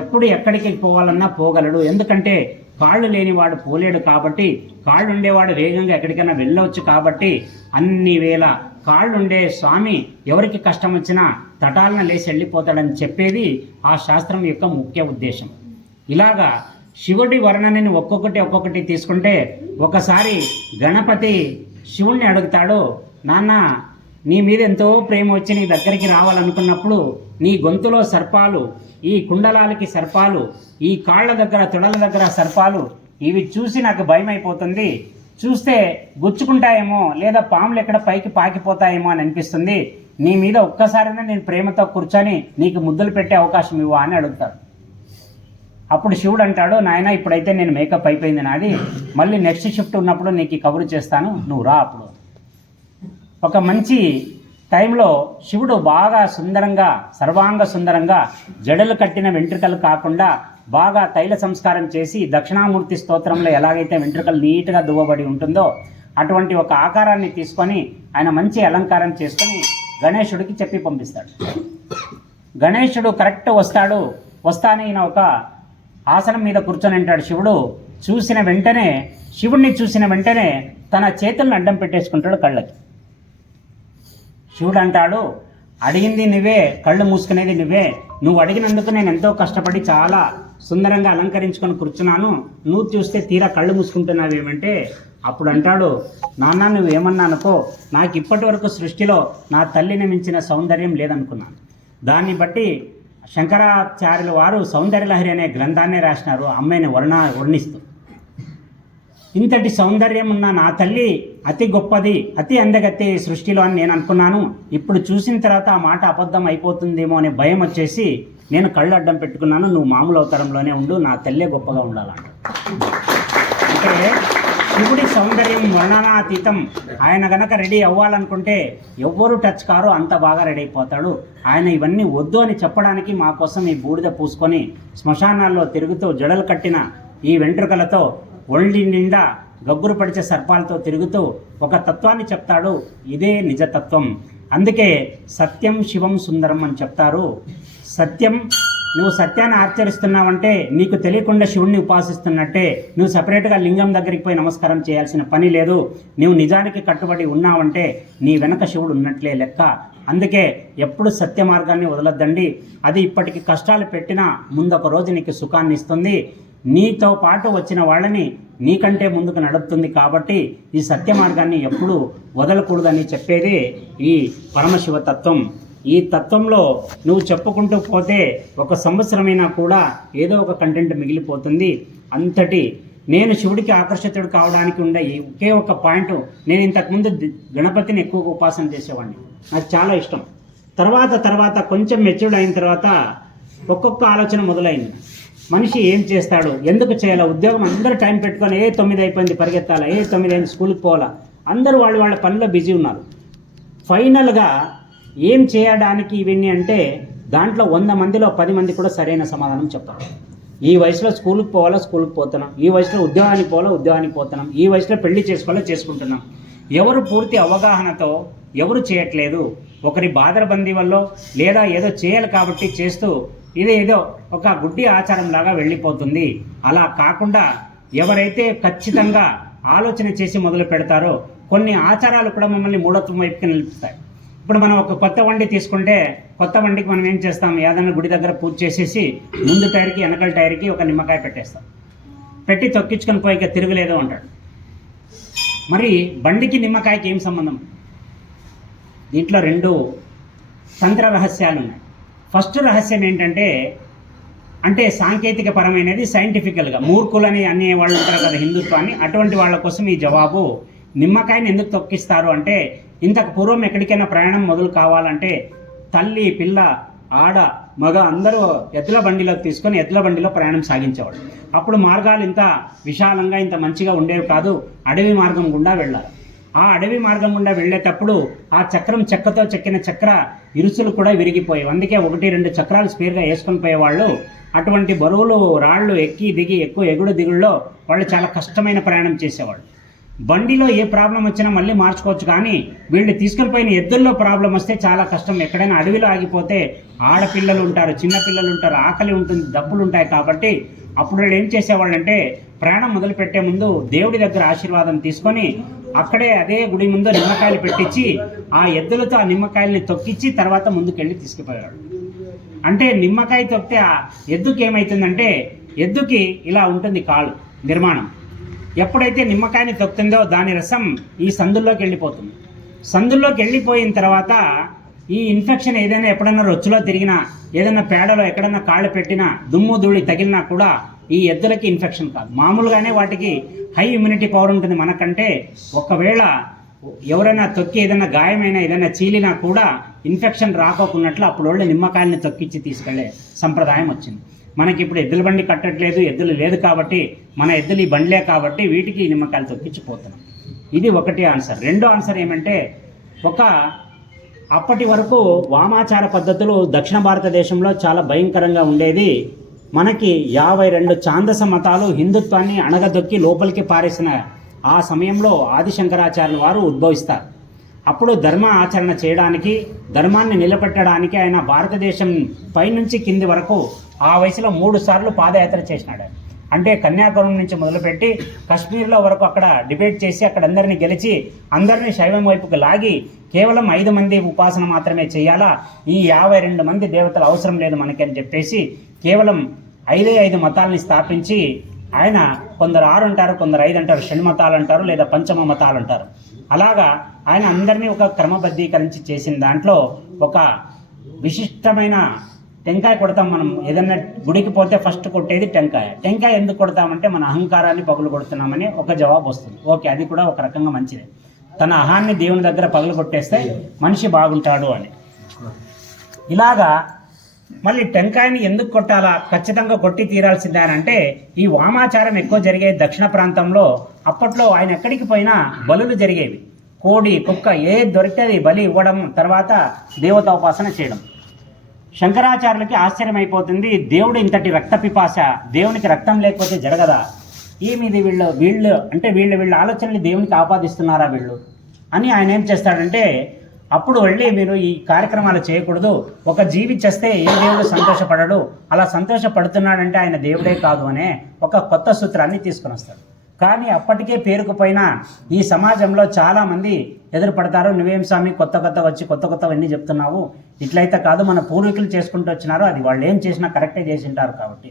ఎప్పుడు ఎక్కడికి పోవాలన్నా పోగలడు. ఎందుకంటే కాళ్ళు లేనివాడు పోలేడు. కాబట్టి కాళ్ళు ఉండేవాడు వేగంగా ఎక్కడికైనా వెళ్ళవచ్చు. కాబట్టి అన్ని వేల కాళ్ళుండే స్వామి ఎవరికి కష్టం వచ్చినా తటాలను లేచి వెళ్ళిపోతాడని చెప్పేది ఆ శాస్త్రం యొక్క ముఖ్య ఉద్దేశం. ఇలాగా శివుడి వర్ణనని ఒక్కొక్కటి తీసుకుంటే, ఒకసారి గణపతి శివుణ్ణి అడుగుతాడు, నాన్న నీ మీద ఎంతో ప్రేమ వచ్చి నీ దగ్గరికి రావాలనుకున్నప్పుడు నీ గొంతులో సర్పాలు, ఈ కుండలాలకి సర్పాలు, ఈ కాళ్ళ దగ్గర తొడల దగ్గర సర్పాలు, ఇవి చూసి నాకు భయం అయిపోతుంది. చూస్తే గుచ్చుకుంటాయేమో, లేదా పాములు ఎక్కడ పైకి పాకిపోతాయేమో అని అనిపిస్తుంది. నీ మీద ఒక్కసారైనా నేను ప్రేమతో కూర్చొని నీకు ముద్దులు పెట్టే అవకాశం ఇవ్వా అని అడుగుతాడు. అప్పుడు శివుడు అంటాడు, నాయన ఇప్పుడైతే నేను మేకప్ అయిపోయింది నాది, మళ్ళీ నెక్స్ట్ షిఫ్ట్ ఉన్నప్పుడు నీకు ఈ కబురు చేస్తాను, నువ్వు రా. అప్పుడు ఒక మంచి టైంలో శివుడు బాగా సుందరంగా, సర్వాంగ సుందరంగా, జడలు కట్టిన వెంట్రుకలు కాకుండా బాగా తైల సంస్కారం చేసి, దక్షిణామూర్తి స్తోత్రంలో ఎలాగైతే వెంట్రుకలు నీట్గా దువ్వబడి ఉంటుందో అటువంటి ఒక ఆకారాన్ని తీసుకొని ఆయన మంచి అలంకారం చేసుకొని గణేశుడికి చెప్పి పంపిస్తాడు. గణేశుడు కరెక్ట్ వస్తాడు. వస్తానే ఈయన ఒక ఆసనం మీద కూర్చొని అంటాడు. శివుడిని చూసిన వెంటనే తన చేతులను అడ్డం పెట్టేసుకుంటాడు కళ్ళకి. శివుడు అంటాడు, అడిగింది నువ్వే, కళ్ళు మూసుకునేది నువ్వే. నువ్వు అడిగినందుకు నేను ఎంతో కష్టపడి చాలా సుందరంగా అలంకరించుకొని కూర్చున్నాను, నువ్వు చూస్తే తీరా కళ్ళు మూసుకుంటున్నావేమంటే, అప్పుడు అంటాడు, నాన్న నువ్వు ఏమన్నా అనుకో, నాకు ఇప్పటి వరకు సృష్టిలో నా తల్లిని మించిన సౌందర్యం లేదనుకున్నాను. దాన్ని బట్టి శంకరాచార్యుల వారు సౌందర్యలహరి అనే గ్రంథాన్ని రాసినారు, అమ్మాయిని వర్ణిస్తూ. ఇంతటి సౌందర్యం ఉన్న నా తల్లి అతి గొప్పది, అతి అందగత్తి సృష్టిలో అని నేను అనుకున్నాను. ఇప్పుడు చూసిన తర్వాత ఆ మాట అబద్ధం అయిపోతుందేమో అనే భయం వచ్చేసి నేను కళ్ళు అడ్డం పెట్టుకున్నాను. నువ్వు మామూలు అవతారంలోనే ఉండు, నా తల్లే గొప్పగా ఉండాలంట. అంటే శివుడి సౌందర్యం వర్ణనాతీతం. ఆయన గనక రెడీ అవ్వాలనుకుంటే ఎవ్వరు టచ్ కారో అంత బాగా రెడీ అయిపోతాడు. ఆయన ఇవన్నీ వద్దు అని చెప్పడానికి మా కోసం ఈ బూడిద పూసుకొని శ్మశానాల్లో తిరుగుతూ జడలు కట్టిన ఈ వెంట్రుకలతో ఒళ్ళి నిండా గబ్బురు పడిచే సర్పాలతో తిరుగుతూ ఒక తత్వాన్ని చెప్తాడు. ఇదే నిజతత్వం. అందుకే సత్యం శివం సుందరం అని చెప్తారు. సత్యం, నువ్వు సత్యాన్ని ఆచరిస్తున్నావంటే నీకు తెలియకుండా శివుణ్ణి ఉపాసిస్తున్నట్టే. నువ్వు సపరేట్గా లింగం దగ్గరికి పోయి నమస్కారం చేయాల్సిన పని లేదు. నువ్వు నిజానికి కట్టుబడి ఉన్నావంటే నీ వెనక శివుడు ఉన్నట్లే లెక్క. అందుకే ఎప్పుడు సత్య మార్గాన్ని వదలొద్దండి. అది ఇప్పటికి కష్టాలు పెట్టినా ముందొక రోజు నీకు సుఖాన్ని ఇస్తుంది. నీతో పాటు వచ్చిన వాళ్ళని నీకంటే ముందుకు నడుపుతుంది. కాబట్టి ఈ సత్య మార్గాన్ని ఎప్పుడు వదలకూడదని చెప్పేది ఈ పరమశివ తత్వం. ఈ తత్వంలో నువ్వు చెప్పుకుంటూ పోతే ఒక సంవత్సరమైనా కూడా ఏదో ఒక కంటెంట్ మిగిలిపోతుంది. అంతటి నేను శివుడికి ఆకర్షితుడు కావడానికి ఉండే ఒకే ఒక పాయింట్, నేను ఇంతకుముందు గణపతిని ఎక్కువగా ఉపాసన చేసేవాడిని, నాకు చాలా ఇష్టం. తర్వాత కొంచెం మెచ్యూర్డ్ అయిన తర్వాత ఒక్కొక్క ఆలోచన మొదలైంది. మనిషి ఏం చేస్తాడు, ఎందుకు చేయాలి, ఉద్యోగం అందరూ టైం పెట్టుకొని 9 అయిపోయింది పరిగెత్తాలా, 9 అయింది స్కూల్కి పోవాలా, అందరూ వాళ్ళ పనిలో బిజీ ఉన్నారు. ఫైనల్గా ఏం చేయడానికి ఇవన్నీ అంటే దాంట్లో 100 మందిలో 10 మంది కూడా సరైన సమాధానం చెప్తారు. ఈ వయసులో స్కూల్కి పోవాలా, స్కూల్కి పోతున్నాం, ఈ వయసులో ఉద్యోగానికి పోవాలా, ఉద్యోగానికి పోతున్నాం, ఈ వయసులో పెళ్లి చేసుకోవాలా, చేసుకుంటున్నాం. ఎవరు పూర్తి అవగాహనతో ఎవరు చేయట్లేదు. ఒకరి బాధరబందీ వల్ల లేదా ఏదో చేయాలి కాబట్టి చేస్తూ ఇది ఏదో ఒక గుడ్డి ఆచారం లాగా వెళ్ళిపోతుంది. అలా కాకుండా ఎవరైతే ఖచ్చితంగా ఆలోచన చేసి మొదలు పెడతారో కొన్ని ఆచారాలు కూడా మమ్మల్ని మూఢత్వం వైపుకి నిలుపుతాయి. ఇప్పుడు మనం ఒక కొత్త వండి తీసుకుంటే కొత్త వండికి మనం ఏం చేస్తాం, ఏదైనా గుడి దగ్గర పూజ చేసేసి ముందు టైర్కి వెనకల టైర్కి ఒక నిమ్మకాయ పెట్టేస్తాం, పెట్టి తొక్కించుకొని పోయి ఇక తిరగలేదు అంటాడు. మరి బండికి నిమ్మకాయకి ఏం సంబంధం? దీంట్లో 2 తంత్ర రహస్యాలు ఉన్నాయి. ఫస్ట్ రహస్యం ఏంటంటే, అంటే సాంకేతిక పరమైనది, సైంటిఫికల్గా మూర్ఖులని అనే వాళ్ళు ఉంటారు కదా హిందుత్వాన్ని, అటువంటి వాళ్ళ కోసం ఈ జవాబు. నిమ్మకాయని ఎందుకు తొక్కిస్తారు అంటే, ఇంతకు పూర్వం ఎక్కడికైనా ప్రయాణం మొదలు కావాలంటే తల్లి పిల్ల ఆడ మగ అందరూ ఎద్దుల బండిలో తీసుకొని ఎద్దుల బండిలో ప్రయాణం సాగించేవాళ్ళు. అప్పుడు మార్గాలు ఇంత విశాలంగా ఇంత మంచిగా ఉండేవి కాదు, అడవి మార్గం గుండా వెళ్ళాలి. ఆ అడవి మార్గం గుండా వెళ్ళేటప్పుడు ఆ చక్రం చెక్కతో చెక్కిన చక్ర ఇరుసులు కూడా విరిగిపోయాయి. అందుకే 1-2 చక్రాలు స్పీడ్గా వేసుకొని పోయేవాళ్ళు. అటువంటి బరువులు రాళ్ళు ఎక్కి దిగి ఎక్కువ ఎగుడు దిగుల్లో వాళ్ళు చాలా కష్టమైన ప్రయాణం చేసేవాళ్ళు. బండిలో ఏ ప్రాబ్లం వచ్చినా మళ్ళీ మార్చుకోవచ్చు, కానీ వీళ్ళు తీసుకొని పోయిన ఎద్దుల్లో ప్రాబ్లం వస్తే చాలా కష్టం. ఎక్కడైనా అడవిలో ఆగిపోతే ఆడపిల్లలు ఉంటారు, చిన్నపిల్లలు ఉంటారు, ఆకలి ఉంటుంది, డబ్బులు ఉంటాయి. కాబట్టి అప్పుడు వీళ్ళు ఏం చేసేవాళ్ళంటే, ప్రయాణం మొదలుపెట్టే ముందు దేవుడి దగ్గర ఆశీర్వాదం తీసుకొని అక్కడే అదే గుడి ముందు నిమ్మకాయలు పెట్టించి ఆ ఎద్దులతో ఆ నిమ్మకాయల్ని తొక్కించి తర్వాత ముందుకెళ్ళి తీసుకుపోయేవాడు. అంటే నిమ్మకాయ తొక్కితే ఆ ఎద్దుకి ఏమవుతుందంటే, ఎద్దుకి ఇలా ఉంటుంది కాలు నిర్మాణం. ఎప్పుడైతే నిమ్మకాయని తొక్కుతుందో దాని రసం ఈ సందుల్లోకి వెళ్ళిపోతుంది. సందుల్లోకి వెళ్ళిపోయిన తర్వాత ఈ ఇన్ఫెక్షన్ ఏదైనా ఎప్పుడైనా రొచ్చులో తిరిగినా, ఏదైనా పేడలో ఎక్కడన్నా కాళ్ళు పెట్టినా, దుమ్ము ధూళి తగిలినా కూడా ఈ ఎద్దులకి ఇన్ఫెక్షన్ కాదు. మామూలుగానే వాటికి హై ఇమ్యూనిటీ పవర్ ఉంటుంది మనకంటే. ఒకవేళ ఎవరైనా తొక్కి ఏదైనా గాయమైనా ఏదైనా చీలినా కూడా ఇన్ఫెక్షన్ రాకోకున్నట్లు అప్పుడు వాళ్ళు నిమ్మకాయలని తొక్కించి తీసుకెళ్లే సంప్రదాయం వచ్చింది. మనకి ఇప్పుడు ఎద్దుల బండి కట్టట్లేదు, ఎద్దులు లేదు కాబట్టి, మన ఎద్దులు ఈ బండ్లే కాబట్టి వీటికి నిమ్మకాయలు తొక్కించిపోతున్నాం. ఇది ఒకటి ఆన్సర్. రెండో ఆన్సర్ ఏమంటే, అప్పటి వరకు వామాచార పద్ధతులు దక్షిణ భారతదేశంలో చాలా భయంకరంగా ఉండేది. మనకి 52 ఛాందస మతాలు హిందుత్వాన్ని అణగదొక్కి లోపలికి పారేసిన ఆ సమయంలో ఆదిశంకరాచార్యుల వారు ఉద్భవిస్తారు. అప్పుడు ధర్మ ఆచరణ చేయడానికి, ధర్మాన్ని నిలబెట్టడానికి ఆయన భారతదేశం పైనుంచి కింది వరకు ఆ వయసులో 3 సార్లు పాదయాత్ర చేసినాడు. అంటే కన్యాకుమారి నుంచి మొదలుపెట్టి కశ్మీర్లో వరకు అక్కడ డిబేట్ చేసి అక్కడ అందరినీ గెలిచి అందరినీ శైవం వైపుకు లాగి కేవలం 5 మంది ఉపాసన మాత్రమే చేయాలా, ఈ 52 మంది దేవతలు అవసరం లేదు మనకి అని చెప్పేసి కేవలం 5 మతాలని స్థాపించి ఆయన, కొందరు 6 అంటారు, కొందరు 5 అంటారు, షణ్మతాలు అంటారు, లేదా పంచమ మతాలు అంటారు. అలాగా ఆయన అందరినీ ఒక క్రమబద్ధీకరించి చేసిన దాంట్లో ఒక విశిష్టమైన టెంకాయ కొడతాం మనం. ఏదన్నా గుడికి పోతే ఫస్ట్ కొట్టేది టెంకాయ. టెంకాయ ఎందుకు కొడతామంటే మన అహంకారాన్ని పగులు కొడుతున్నామని ఒక జవాబు వస్తుంది. ఓకే, అది కూడా ఒక రకంగా మంచిదే. తన అహాన్ని దేవుని దగ్గర పగులు కొట్టేస్తే మనిషి బాగుంటాడు అని. ఇలాగా మళ్ళీ టెంకాయని ఎందుకు కొట్టాలా, ఖచ్చితంగా కొట్టి తీరాల్సిందే అని అంటే, ఈ వామాచారం ఎక్కువ జరిగేది దక్షిణ ప్రాంతంలో. అప్పట్లో ఆయన ఎక్కడికి పోయినా బలులు జరిగేవి. కోడి, కుక్క ఏది దొరికితే అది బలి ఇవ్వడం, తర్వాత దేవతాపాసన చేయడం. శంకరాచార్యులకి ఆశ్చర్యమైపోతుంది, దేవుడు ఇంతటి రక్త పిపాస, దేవునికి రక్తం లేకపోతే జరగదా, ఏమిది వీళ్ళు అంటే వీళ్ళ ఆలోచనలు దేవునికి ఆపాదిస్తున్నారా వీళ్ళు అని ఆయన ఏం చేస్తాడంటే, అప్పుడు వెళ్ళి మీరు ఈ కార్యక్రమాలు చేయకూడదు, ఒక జీవి చేస్తే ఏ దేవుడు సంతోషపడడు, అలా సంతోషపడుతున్నాడంటే ఆయన దేవుడే కాదు అనే ఒక కొత్త సూత్రాన్ని తీసుకొని వస్తాడు. కానీ అప్పటికే పేరుకుపోయిన ఈ సమాజంలో చాలామంది ఎదురుపడతారు. నువ్వేం స్వామి కొత్త వచ్చి కొత్తవన్నీ చెప్తున్నావు, ఇట్లయితే కాదు, మన పూర్వీకులు చేసుకుంటూ వచ్చినారు, అది వాళ్ళు ఏం చేసినా కరెక్టే చేసింటారు. కాబట్టి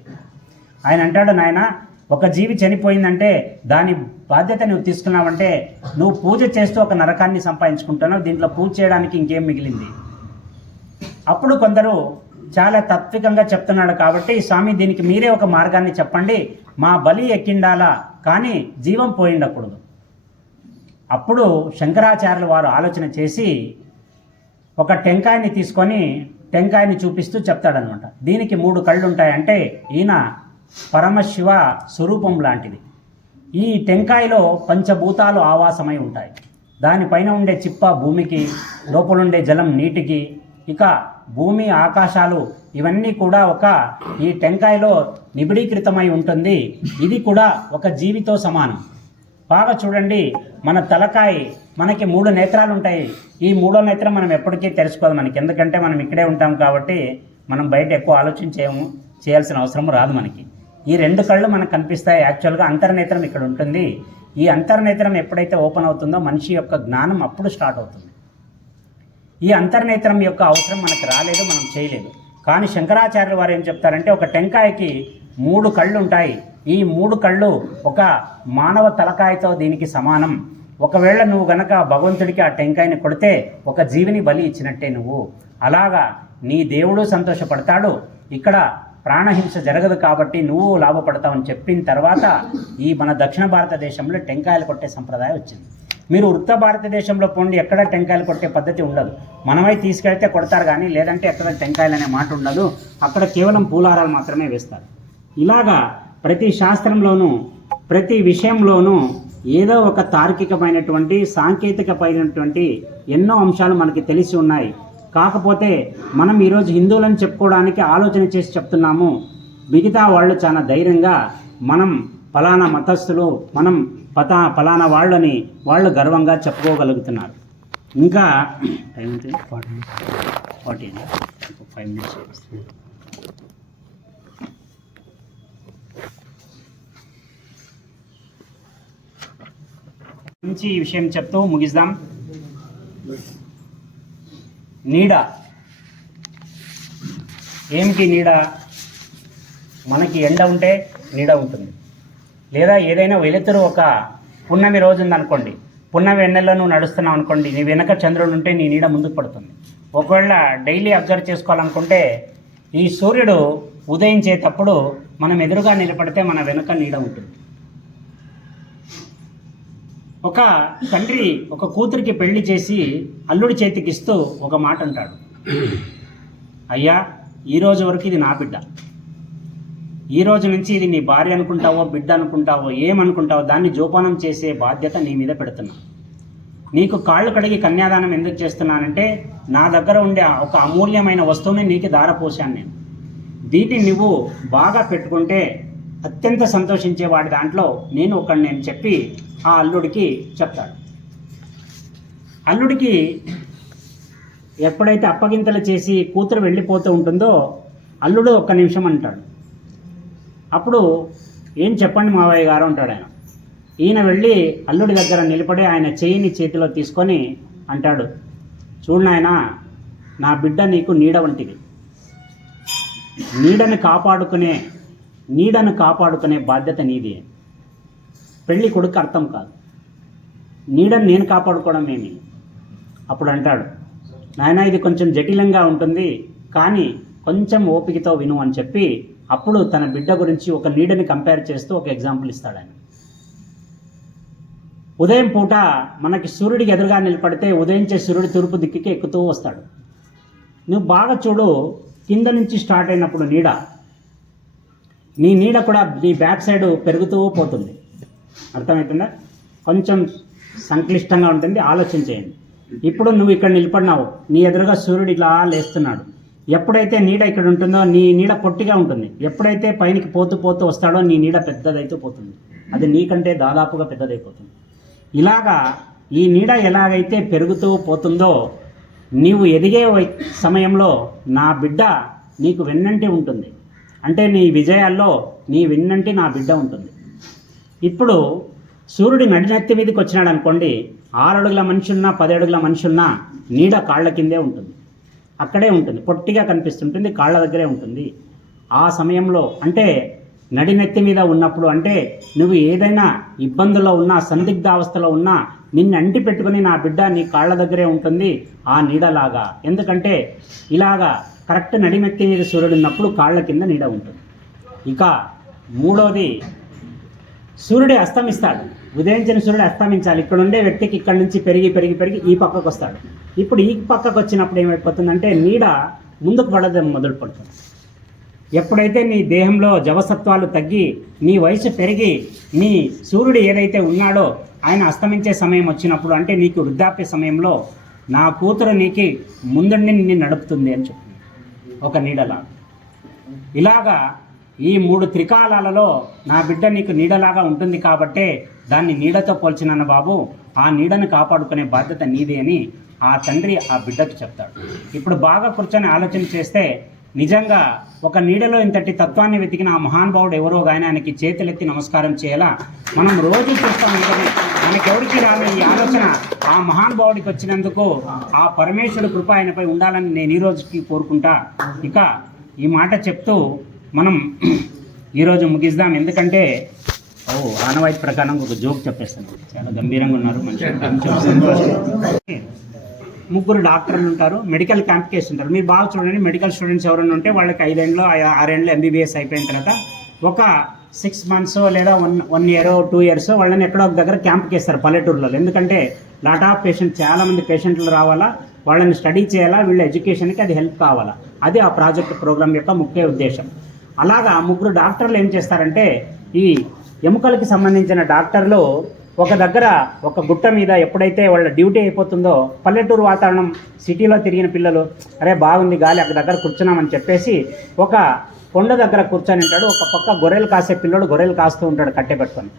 ఆయన అంటాడు, నాయన, ఒక జీవి చనిపోయిందంటే దాని బాధ్యత నువ్వు తీసుకున్నావంటే నువ్వు పూజ చేస్తూ ఒక నరకాన్ని సంపాదించుకుంటున్నావు, దీంట్లో పూజ చేయడానికి ఇంకేం మిగిలింది. అప్పుడు కొందరు చాలా తాత్వికంగా చెప్తున్నాడు కాబట్టి, స్వామి దీనికి మీరే ఒక మార్గాన్ని చెప్పండి, మా బలి ఎక్కిండాలా కానీ జీవం పోయిండకూడదు. అప్పుడు శంకరాచార్యుల వారు ఆలోచన చేసి ఒక టెంకాయని తీసుకొని టెంకాయని చూపిస్తూ చెప్తాడనమాట. దీనికి 3 కళ్ళు ఉంటాయంటే ఈయన పరమశివ స్వరూపం లాంటిది. ఈ టెంకాయలో పంచభూతాలు ఆవాసమై ఉంటాయి. దానిపైన ఉండే చిప్ప భూమికి, లోపలుండే జలం నీటికి, ఇక భూమి ఆకాశాలు ఇవన్నీ కూడా ఈ టెంకాయలో నిబిడీకృతమై ఉంటుంది. ఇది కూడా ఒక జీవితో సమానం. బాగా చూడండి, మన తలకాయ, మనకి 3 నేత్రాలు ఉంటాయి. ఈ 3వ నేత్రం మనం ఎప్పటికీ తెలుసుకోదు మనకి, ఎందుకంటే మనం ఇక్కడే ఉంటాం కాబట్టి మనం బయట ఎక్కువ చేయాల్సిన అవసరం రాదు మనకి. ఈ 2 కళ్ళు మనకు కనిపిస్తాయి. యాక్చువల్గా అంతర్నేత్రం ఇక్కడ ఉంటుంది. ఈ అంతర్నేత్రం ఎప్పుడైతే ఓపెన్ అవుతుందో మనిషి యొక్క జ్ఞానం అప్పుడు స్టార్ట్ అవుతుంది. ఈ అంతర్నేత్రం యొక్క అవసరం మనకు రాలేదు, మనం చేయలేదు. కానీ శంకరాచార్యుల వారు ఏం చెప్తారంటే, ఒక టెంకాయకి 3 కళ్ళు ఉంటాయి. ఈ 3 కళ్ళు ఒక మానవ తలకాయతో దీనికి సమానం. ఒకవేళ నువ్వు గనక భగవంతుడికి ఆ టెంకాయని కొడితే ఒక జీవిని బలి ఇచ్చినట్టే నువ్వు. అలాగా నీ దేవుడు సంతోషపడతాడు, ఇక్కడ ప్రాణహింస జరగదు కాబట్టి నువ్వు లాభపడతావని చెప్పిన తర్వాత ఈ మన దక్షిణ భారతదేశంలో టెంకాయలు కొట్టే సంప్రదాయం వచ్చింది. మీరు ఉత్తర భారతదేశంలో పోండి, ఎక్కడ టెంకాయలు కొట్టే పద్ధతి ఉండదు. మనమై తీసుకెళ్తే కొడతారు కానీ లేదంటే ఎక్కడ టెంకాయలు అనే మాట ఉండదు. అక్కడ కేవలం పూలారాలు మాత్రమే వేస్తారు. ఇలాగా ప్రతి శాస్త్రంలోనూ ప్రతి విషయంలోనూ ఏదో ఒక తార్కికమైనటువంటి సాంకేతికమైనటువంటి ఎన్నో అంశాలు మనకి తెలిసి ఉన్నాయి. కాకపోతే మనం ఈరోజు హిందువులను చెప్పుకోవడానికి ఆలోచన చేసి చెప్తున్నాము. మిగతా వాళ్ళు చాలా ధైర్యంగా మనం ఫలానా మతస్థులు, మనం ఫలానా వాళ్ళని వాళ్ళు గర్వంగా చెప్పుకోగలుగుతున్నారు. ఇంకా టైం 40 5 minutes. మంచి విషయం చెప్తూ ముగిద్దాం. నీడ ఏమిటి? నీడ మనకి ఎండ ఉంటే నీడ ఉంటుంది, లేదా ఏదైనా వెలుతురు ఒక పున్నమి రోజు ఉందనుకోండి, పున్నమి వెన్నెల్లో నువ్వు నడుస్తున్నావు అనుకోండి, నీ వెనక చంద్రుడు ఉంటే నీ నీడ ముందుకు పడుతుంది. ఒకవేళ డైలీ అబ్జర్వ్ చేసుకోవాలనుకుంటే ఈ సూర్యుడు ఉదయించేటప్పుడు మనం ఎదురుగా నిలబడితే మన వెనక నీడ ఉంటుంది. ఒక తండ్రి ఒక కూతురికి పెళ్లి చేసి అల్లుడి చేతికి ఇస్తూ ఒక మాట అంటాడు, అయ్యా ఈరోజు వరకు ఇది నా బిడ్డ, ఈ రోజు నుంచి ఇది నీ భార్య అనుకుంటావో బిడ్డ అనుకుంటావో ఏమనుకుంటావో దాన్ని జోపానం చేసే బాధ్యత నీ మీద పెడుతున్నా. నీకు కాళ్ళు కడిగి కన్యాదానం ఎందుకు చేస్తున్నానంటే నా దగ్గర ఉండే ఒక అమూల్యమైన వస్తువుని నీకు దారపోసాను నేను. దీన్ని నువ్వు బాగా పెట్టుకుంటే అత్యంత సంతోషించేవాడి దాంట్లో నేను ఒకడు నేను చెప్పి ఆ అల్లుడికి చెప్తాడు. అల్లుడికి ఎప్పుడైతే అప్పగింతలు చేసి కూతురు వెళ్ళిపోతూ ఉంటుందో అల్లుడు ఒక్క నిమిషం అంటాడు. అప్పుడు ఏం చెప్పండి మావయ్య గారు అంటాడు ఆయన. ఈయన వెళ్ళి అల్లుడి దగ్గర నిలబడి ఆయన చేయిని చేతిలో తీసుకొని అంటాడు, చూడు నాయనా, నా బిడ్డ నీకు నీడ వంటిది, నీడను కాపాడుకునే బాధ్యత నీది. పెళ్ళి కొడుకు అర్థం కాదు, నీడను నేను కాపాడుకోవడం ఏమి. అప్పుడు అంటాడు, నాయనా ఇది కొంచెం జటిలంగా ఉంటుంది కానీ కొంచెం ఓపికతో విను అని చెప్పి అప్పుడు తన బిడ్డ గురించి ఒక నీడని కంపేర్ చేస్తూ ఒక ఎగ్జాంపుల్ ఇస్తాడు ఆయన. ఉదయం పూట మనకి సూర్యుడికి ఎదురుగా నిలబడితే ఉదయించే సూర్యుడు తూర్పు దిక్కుకి ఎక్కుతూ వస్తాడు. నువ్వు బాగా చూడు, కింద నుంచి స్టార్ట్ అయినప్పుడు నీ నీడ కూడా నీ బ్యాక్ సైడ్ పెరుగుతూ పోతుంది. అర్థమవుతుందా? కొంచెం సంక్లిష్టంగా ఉంటుంది, ఆలోచన చేయండి. ఇప్పుడు నువ్వు ఇక్కడ నిలబడినావు, నీ ఎదురుగా సూర్యుడు ఇలా లేస్తున్నాడు. ఎప్పుడైతే నీడ ఇక్కడ ఉంటుందో నీ నీడ పొట్టిగా ఉంటుంది, ఎప్పుడైతే పైనకి పోతూ పోతూ వస్తాడో నీ నీడ పెద్దదైతూ పోతుంది, అది నీకంటే దాదాపుగా పెద్దదైపోతుంది. ఇలాగా ఈ నీడ ఎలాగైతే పెరుగుతూ పోతుందో నీవు ఎదిగే సమయంలో నా బిడ్డ నీకు వెన్నంటి ఉంటుంది, అంటే నీ విజయాల్లో నీ వెన్నంటి నా బిడ్డ ఉంటుంది. ఇప్పుడు సూర్యుడి నడినెత్తి మీదకి వచ్చినాడు అనుకోండి, 6 అడుగుల మనిషి ఉన్నా 10 అడుగుల మనిషి ఉన్నా నీడ కాళ్ళ కిందే ఉంటుంది, అక్కడే ఉంటుంది, పొట్టిగా కనిపిస్తుంటుంది, కాళ్ళ దగ్గరే ఉంటుంది. ఆ సమయంలో అంటే నడినెత్తి మీద ఉన్నప్పుడు, అంటే నువ్వు ఏదైనా ఇబ్బందుల్లో ఉన్నా సందిగ్ధావస్థలో ఉన్నా నిన్ను అంటి పెట్టుకుని నా బిడ్డ నీ కాళ్ళ దగ్గరే ఉంటుంది ఆ నీడలాగా. ఎందుకంటే ఇలాగా కరెక్ట్ నడినెత్తి మీద సూర్యుడు ఉన్నప్పుడు కాళ్ళ కింద నీడ ఉంటుంది. ఇక మూడోది, సూర్యుడు అస్తమిస్తాడు, ఉదయించిన సూర్యుడు అస్తమించాలి. ఇక్కడ ఉండే వ్యక్తికి ఇక్కడ నుంచి పెరిగి పెరిగి పెరిగి ఈ పక్కకు వస్తాడు. ఇప్పుడు ఈ పక్కకు వచ్చినప్పుడు ఏమైపోతుందంటే నీడ ముందుకు పడడం మొదలు పడుతుంది. ఎప్పుడైతే నీ దేహంలో జవసత్వాలు తగ్గి నీ వయసు పెరిగి నీ సూర్యుడు ఏదైతే ఉన్నాడో ఆయన అస్తమించే సమయం వచ్చినప్పుడు, అంటే నీకు వృద్ధాప్య సమయంలో నా కూతురు నీకు ముందుండి నిన్ను నడుపుతుంది అని చెప్తుంది ఒక నీడలా. ఇలాగా ఈ 3 త్రికాలాలలో నా బిడ్డ నీకు నీడలాగా ఉంటుంది కాబట్టే దాన్ని నీడతో పోల్చినాను బాబు, ఆ నీడను కాపాడుకునే బాధ్యత నీది అని ఆ తండ్రి ఆ బిడ్డకు చెప్తాడు. ఇప్పుడు బాగా కూర్చొని ఆలోచన చేస్తే నిజంగా ఒక నీడలో ఇంతటి తత్వాన్ని వెతికిన ఆ మహానుభావుడు ఎవరో కానీ ఆయనకి చేతులెత్తి నమస్కారం చేయాలా. మనం రోజు చూస్తాం కానీ మనకెవరికి రాని ఈ ఆలోచన ఆ మహానుభావుడికి వచ్చినందుకు ఆ పరమేశ్వరుడు కృప ఆయనపై ఉండాలని నేను ఈ రోజుకి కోరుకుంటా. ఇక ఈ మాట చెప్తూ మనం ఈరోజు ముగిద్దాం. ఎందుకంటే ఆనవాయితీ ప్రకారం ఒక జోక్ చెప్పేస్తాను. చాలా గంభీరంగా ఉన్నారు మనిషి. ముగ్గురు డాక్టర్లు ఉంటారు, మెడికల్ క్యాంప్కి వేస్తుంటారు. మీరు బాగా చూడండి, మెడికల్ స్టూడెంట్స్ ఎవరైనా ఉంటే వాళ్ళకి 5 ఏళ్ళు 6 ఏళ్ళు ఎంబీబీఎస్ అయిపోయిన తర్వాత ఒక 6 months లేదా 1 year 2 years వాళ్ళని ఎక్కడో ఒక దగ్గర క్యాంప్కి వేస్తారు పల్లెటూరులో. ఎందుకంటే లాట్ ఆఫ్ పేషెంట్, చాలామంది పేషెంట్లు రావాలా, వాళ్ళని స్టడీ చేయాలా, వీళ్ళ ఎడ్యుకేషన్కి అది హెల్ప్ కావాలా. అది ఆ ప్రాజెక్ట్ ప్రోగ్రామ్ యొక్క ముఖ్య ఉద్దేశం. అలాగా ముగ్గురు డాక్టర్లు ఏం చేస్తారంటే, ఈ ఎముకలకి సంబంధించిన డాక్టర్లు ఒక దగ్గర ఒక గుట్ట మీద ఎప్పుడైతే వాళ్ళ డ్యూటీ అయిపోతుందో, పల్లెటూరు వాతావరణం, సిటీలో తిరిగిన పిల్లలు అరే బాగుంది గాలి అక్కడ దగ్గర కూర్చున్నామని చెప్పేసి ఒక కొండ దగ్గర కూర్చొని ఉంటాడు. ఒక పక్క గొర్రెలు కాసే పిల్లడు గొర్రెలు కాస్తూ ఉంటాడు కట్టె పెట్టుకొని.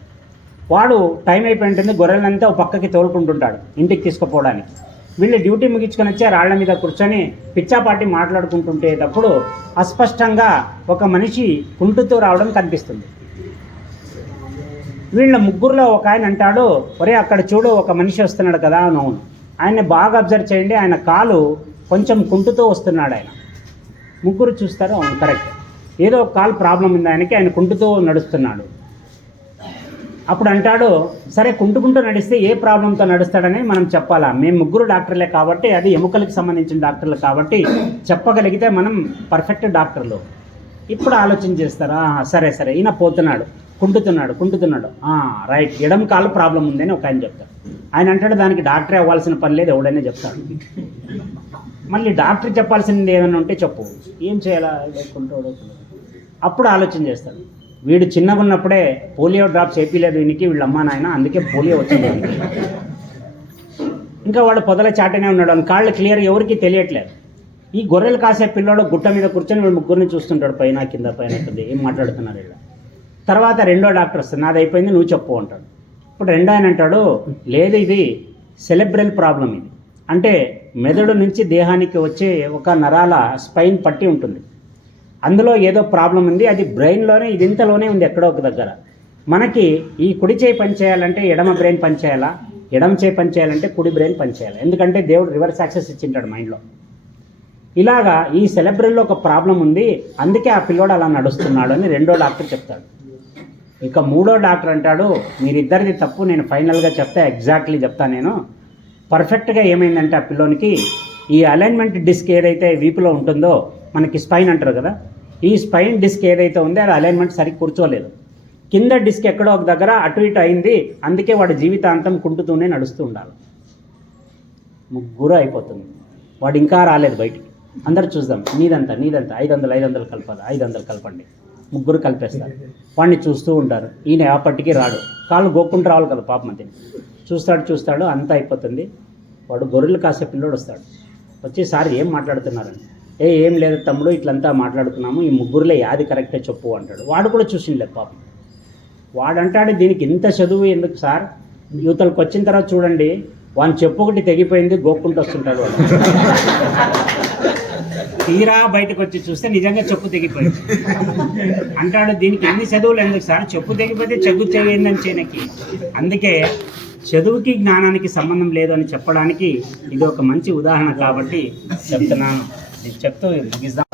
వాడు టైం అయిపోయి ఉంటుంది, గొర్రెలంతా ఒక పక్కకి తోలుకుంటుంటాడు ఇంటికి తీసుకుపోవడానికి. వీళ్ళు డ్యూటీ ముగించుకొని వచ్చి రాళ్ల మీద కూర్చొని పిచ్చాపాటి మాట్లాడుకుంటుంటేటప్పుడు అస్పష్టంగా ఒక మనిషి కుంటుతూ రావడం కనిపిస్తుంది. వీళ్ళ ముగ్గురులో ఒక ఆయన అంటాడు, ఒరే అక్కడ చూడు ఒక మనిషి వస్తున్నాడు కదా. అవును, ఆయన్ని బాగా అబ్జర్వ్ చేయండి, ఆయన కాలు కొంచెం కుంటుతూ వస్తున్నాడు. ఆయన ముగ్గురు చూస్తారు, అవును కరెక్ట్, ఏదో ఒక కాలు ప్రాబ్లం ఉంది ఆయనకి, ఆయన కుంటుతూ నడుస్తున్నాడు. అప్పుడు అంటాడు, సరే కుంటుకుంటూ నడిస్తే ఏ ప్రాబ్లంతో నడుస్తాడని మనం చెప్పాలా? మేము ముగ్గురు డాక్టర్లే కాబట్టి, అది ఎముకలకు సంబంధించిన డాక్టర్లు కాబట్టి చెప్పగలిగితే మనం పర్ఫెక్ట్ డాక్టర్లు. ఇప్పుడు ఆలోచన చేస్తారా, సరే సరే ఈయన పోతున్నాడు, కుంటుతున్నాడు, రైట్, ఎడమ కాలు ప్రాబ్లం ఉందని ఒక ఆయన చెప్తాడు. ఆయన అంటాడు, దానికి డాక్టరే అవ్వాల్సిన పని లేదు, ఎవడైనా చెప్తాడు. మళ్ళీ డాక్టర్ చెప్పాల్సింది ఏమైనా ఉంటే చెప్పు, ఏం చేయాలా? అప్పుడు ఆలోచన చేస్తాడు, వీడు చిన్నగా ఉన్నప్పుడే పోలియో డ్రాప్స్ వేయలేదు వీనికి, వీళ్ళ అమ్మా నాయన, అందుకే పోలియో వచ్చింది. ఇంకా వాడు పొదల చాటనే ఉన్నాడు, అని కాళ్ళు క్లియర్ ఎవరికి తెలియట్లేదు. ఈ గొర్రెలు కాసే పిల్లోడు గుట్ట మీద కూర్చొని వీళ్ళు ముగ్గురిని చూస్తుంటాడు, పైన కింద ఏం మాట్లాడుతున్నారు వీళ్ళు. తర్వాత రెండో డాక్టర్ వస్తుంది, నాది అయిపోయింది నువ్వు చెప్పు అంటాడు. ఇప్పుడు రెండో ఆయన అంటాడు, లేదు ఇది సెరెబ్రల్ ప్రాబ్లం, ఇది అంటే మెదడు నుంచి దేహానికి వచ్చే ఒక నరాల స్పైన్ పట్టి ఉంటుంది, అందులో ఏదో ప్రాబ్లం ఉంది, అది బ్రెయిన్లోనే, ఇది ఇంతలోనే ఉంది ఎక్కడో ఒక దగ్గర. మనకి ఈ కుడి చేయి పని చేయాలంటే ఎడమ బ్రెయిన్ పని చేయాలా, ఎడమ చేయి పని చేయాలంటే కుడి బ్రెయిన్ పని చేయాలి. ఎందుకంటే దేవుడు రివర్స్ యాక్సెస్ ఇచ్చింటాడు మైండ్లో. ఇలాగా ఈ సెరెబ్రల్లో ఒక ప్రాబ్లం ఉంది, అందుకే ఆ పిల్లోడు అలా నడుస్తున్నాడు అని రెండో డాక్టర్ చెప్తాడు. ఇక మూడో డాక్టర్ అంటాడు, మీరిద్దరిది తప్పు, నేను ఫైనల్గా చెప్తా, ఎగ్జాక్ట్లీ చెప్తా నేను. పర్ఫెక్ట్గా ఏమైందంటే ఆ పిల్లోనికి ఈ అలైన్మెంట్ డిస్క్ ఏదైతే వీపులో ఉంటుందో, మనకి స్పైన్ అంటారు కదా, ఈ స్పైన్ డిస్క్ ఏదైతే ఉందో అది అలైన్మెంట్ సరిగ్గా కూర్చోలేదు. కింద డిస్క్ ఎక్కడో ఒక దగ్గర అటు ఇటు అయింది, అందుకే వాడి జీవితాంతం కుంటుతూనే నడుస్తూ ఉండాలి. ముగ్గురు అయిపోతుంది, వాడు ఇంకా రాలేదు బయటికి. అందరు చూద్దాం, నీదంతా 500 కలపాలి, 500 కలపండి. ముగ్గురు కలిపేస్తారు, వాడిని చూస్తూ ఉంటారు. ఈయన అప్పటికి రాడు, కాళ్ళు గోక్కుంటూ రావాలి కదా పాపం, అంతే చూస్తాడు, అంతా అయిపోతుంది. వాడు గొర్రెలు కాసే పిల్లోడు వస్తాడు, వచ్చి సార్ ఏం మాట్లాడుతున్నారని, ఏం లేదు తమ్ముడు, ఇట్లంతా మాట్లాడుతున్నాము, ఈ ముగ్గురులే యాది కరెక్టే చెప్పు అంటాడు. వాడు కూడా చూసిండలేదు పాపం. వాడంటాడు, దీనికి ఇంత చదువు ఎందుకు సార్, యువతలకు వచ్చిన తర్వాత చూడండి వాని చెప్పు ఒకటి తెగిపోయింది, గోక్కుంటూ వస్తుంటాడు వాడు. తీరా బయటకు వచ్చి చూస్తే నిజంగా చెప్పు తెగిపోయింది. అంటాడు, దీనికి ఎన్ని చదువులు ఎందుకు సార్, చెప్పు తెగిపోతే చదువు చేయందని చేయనకి. అందుకే చదువుకి జ్ఞానానికి సంబంధం లేదు అని చెప్పడానికి ఇది ఒక మంచి ఉదాహరణ కాబట్టి చెప్తున్నాను. చెప్తూ ముగిద్దాం.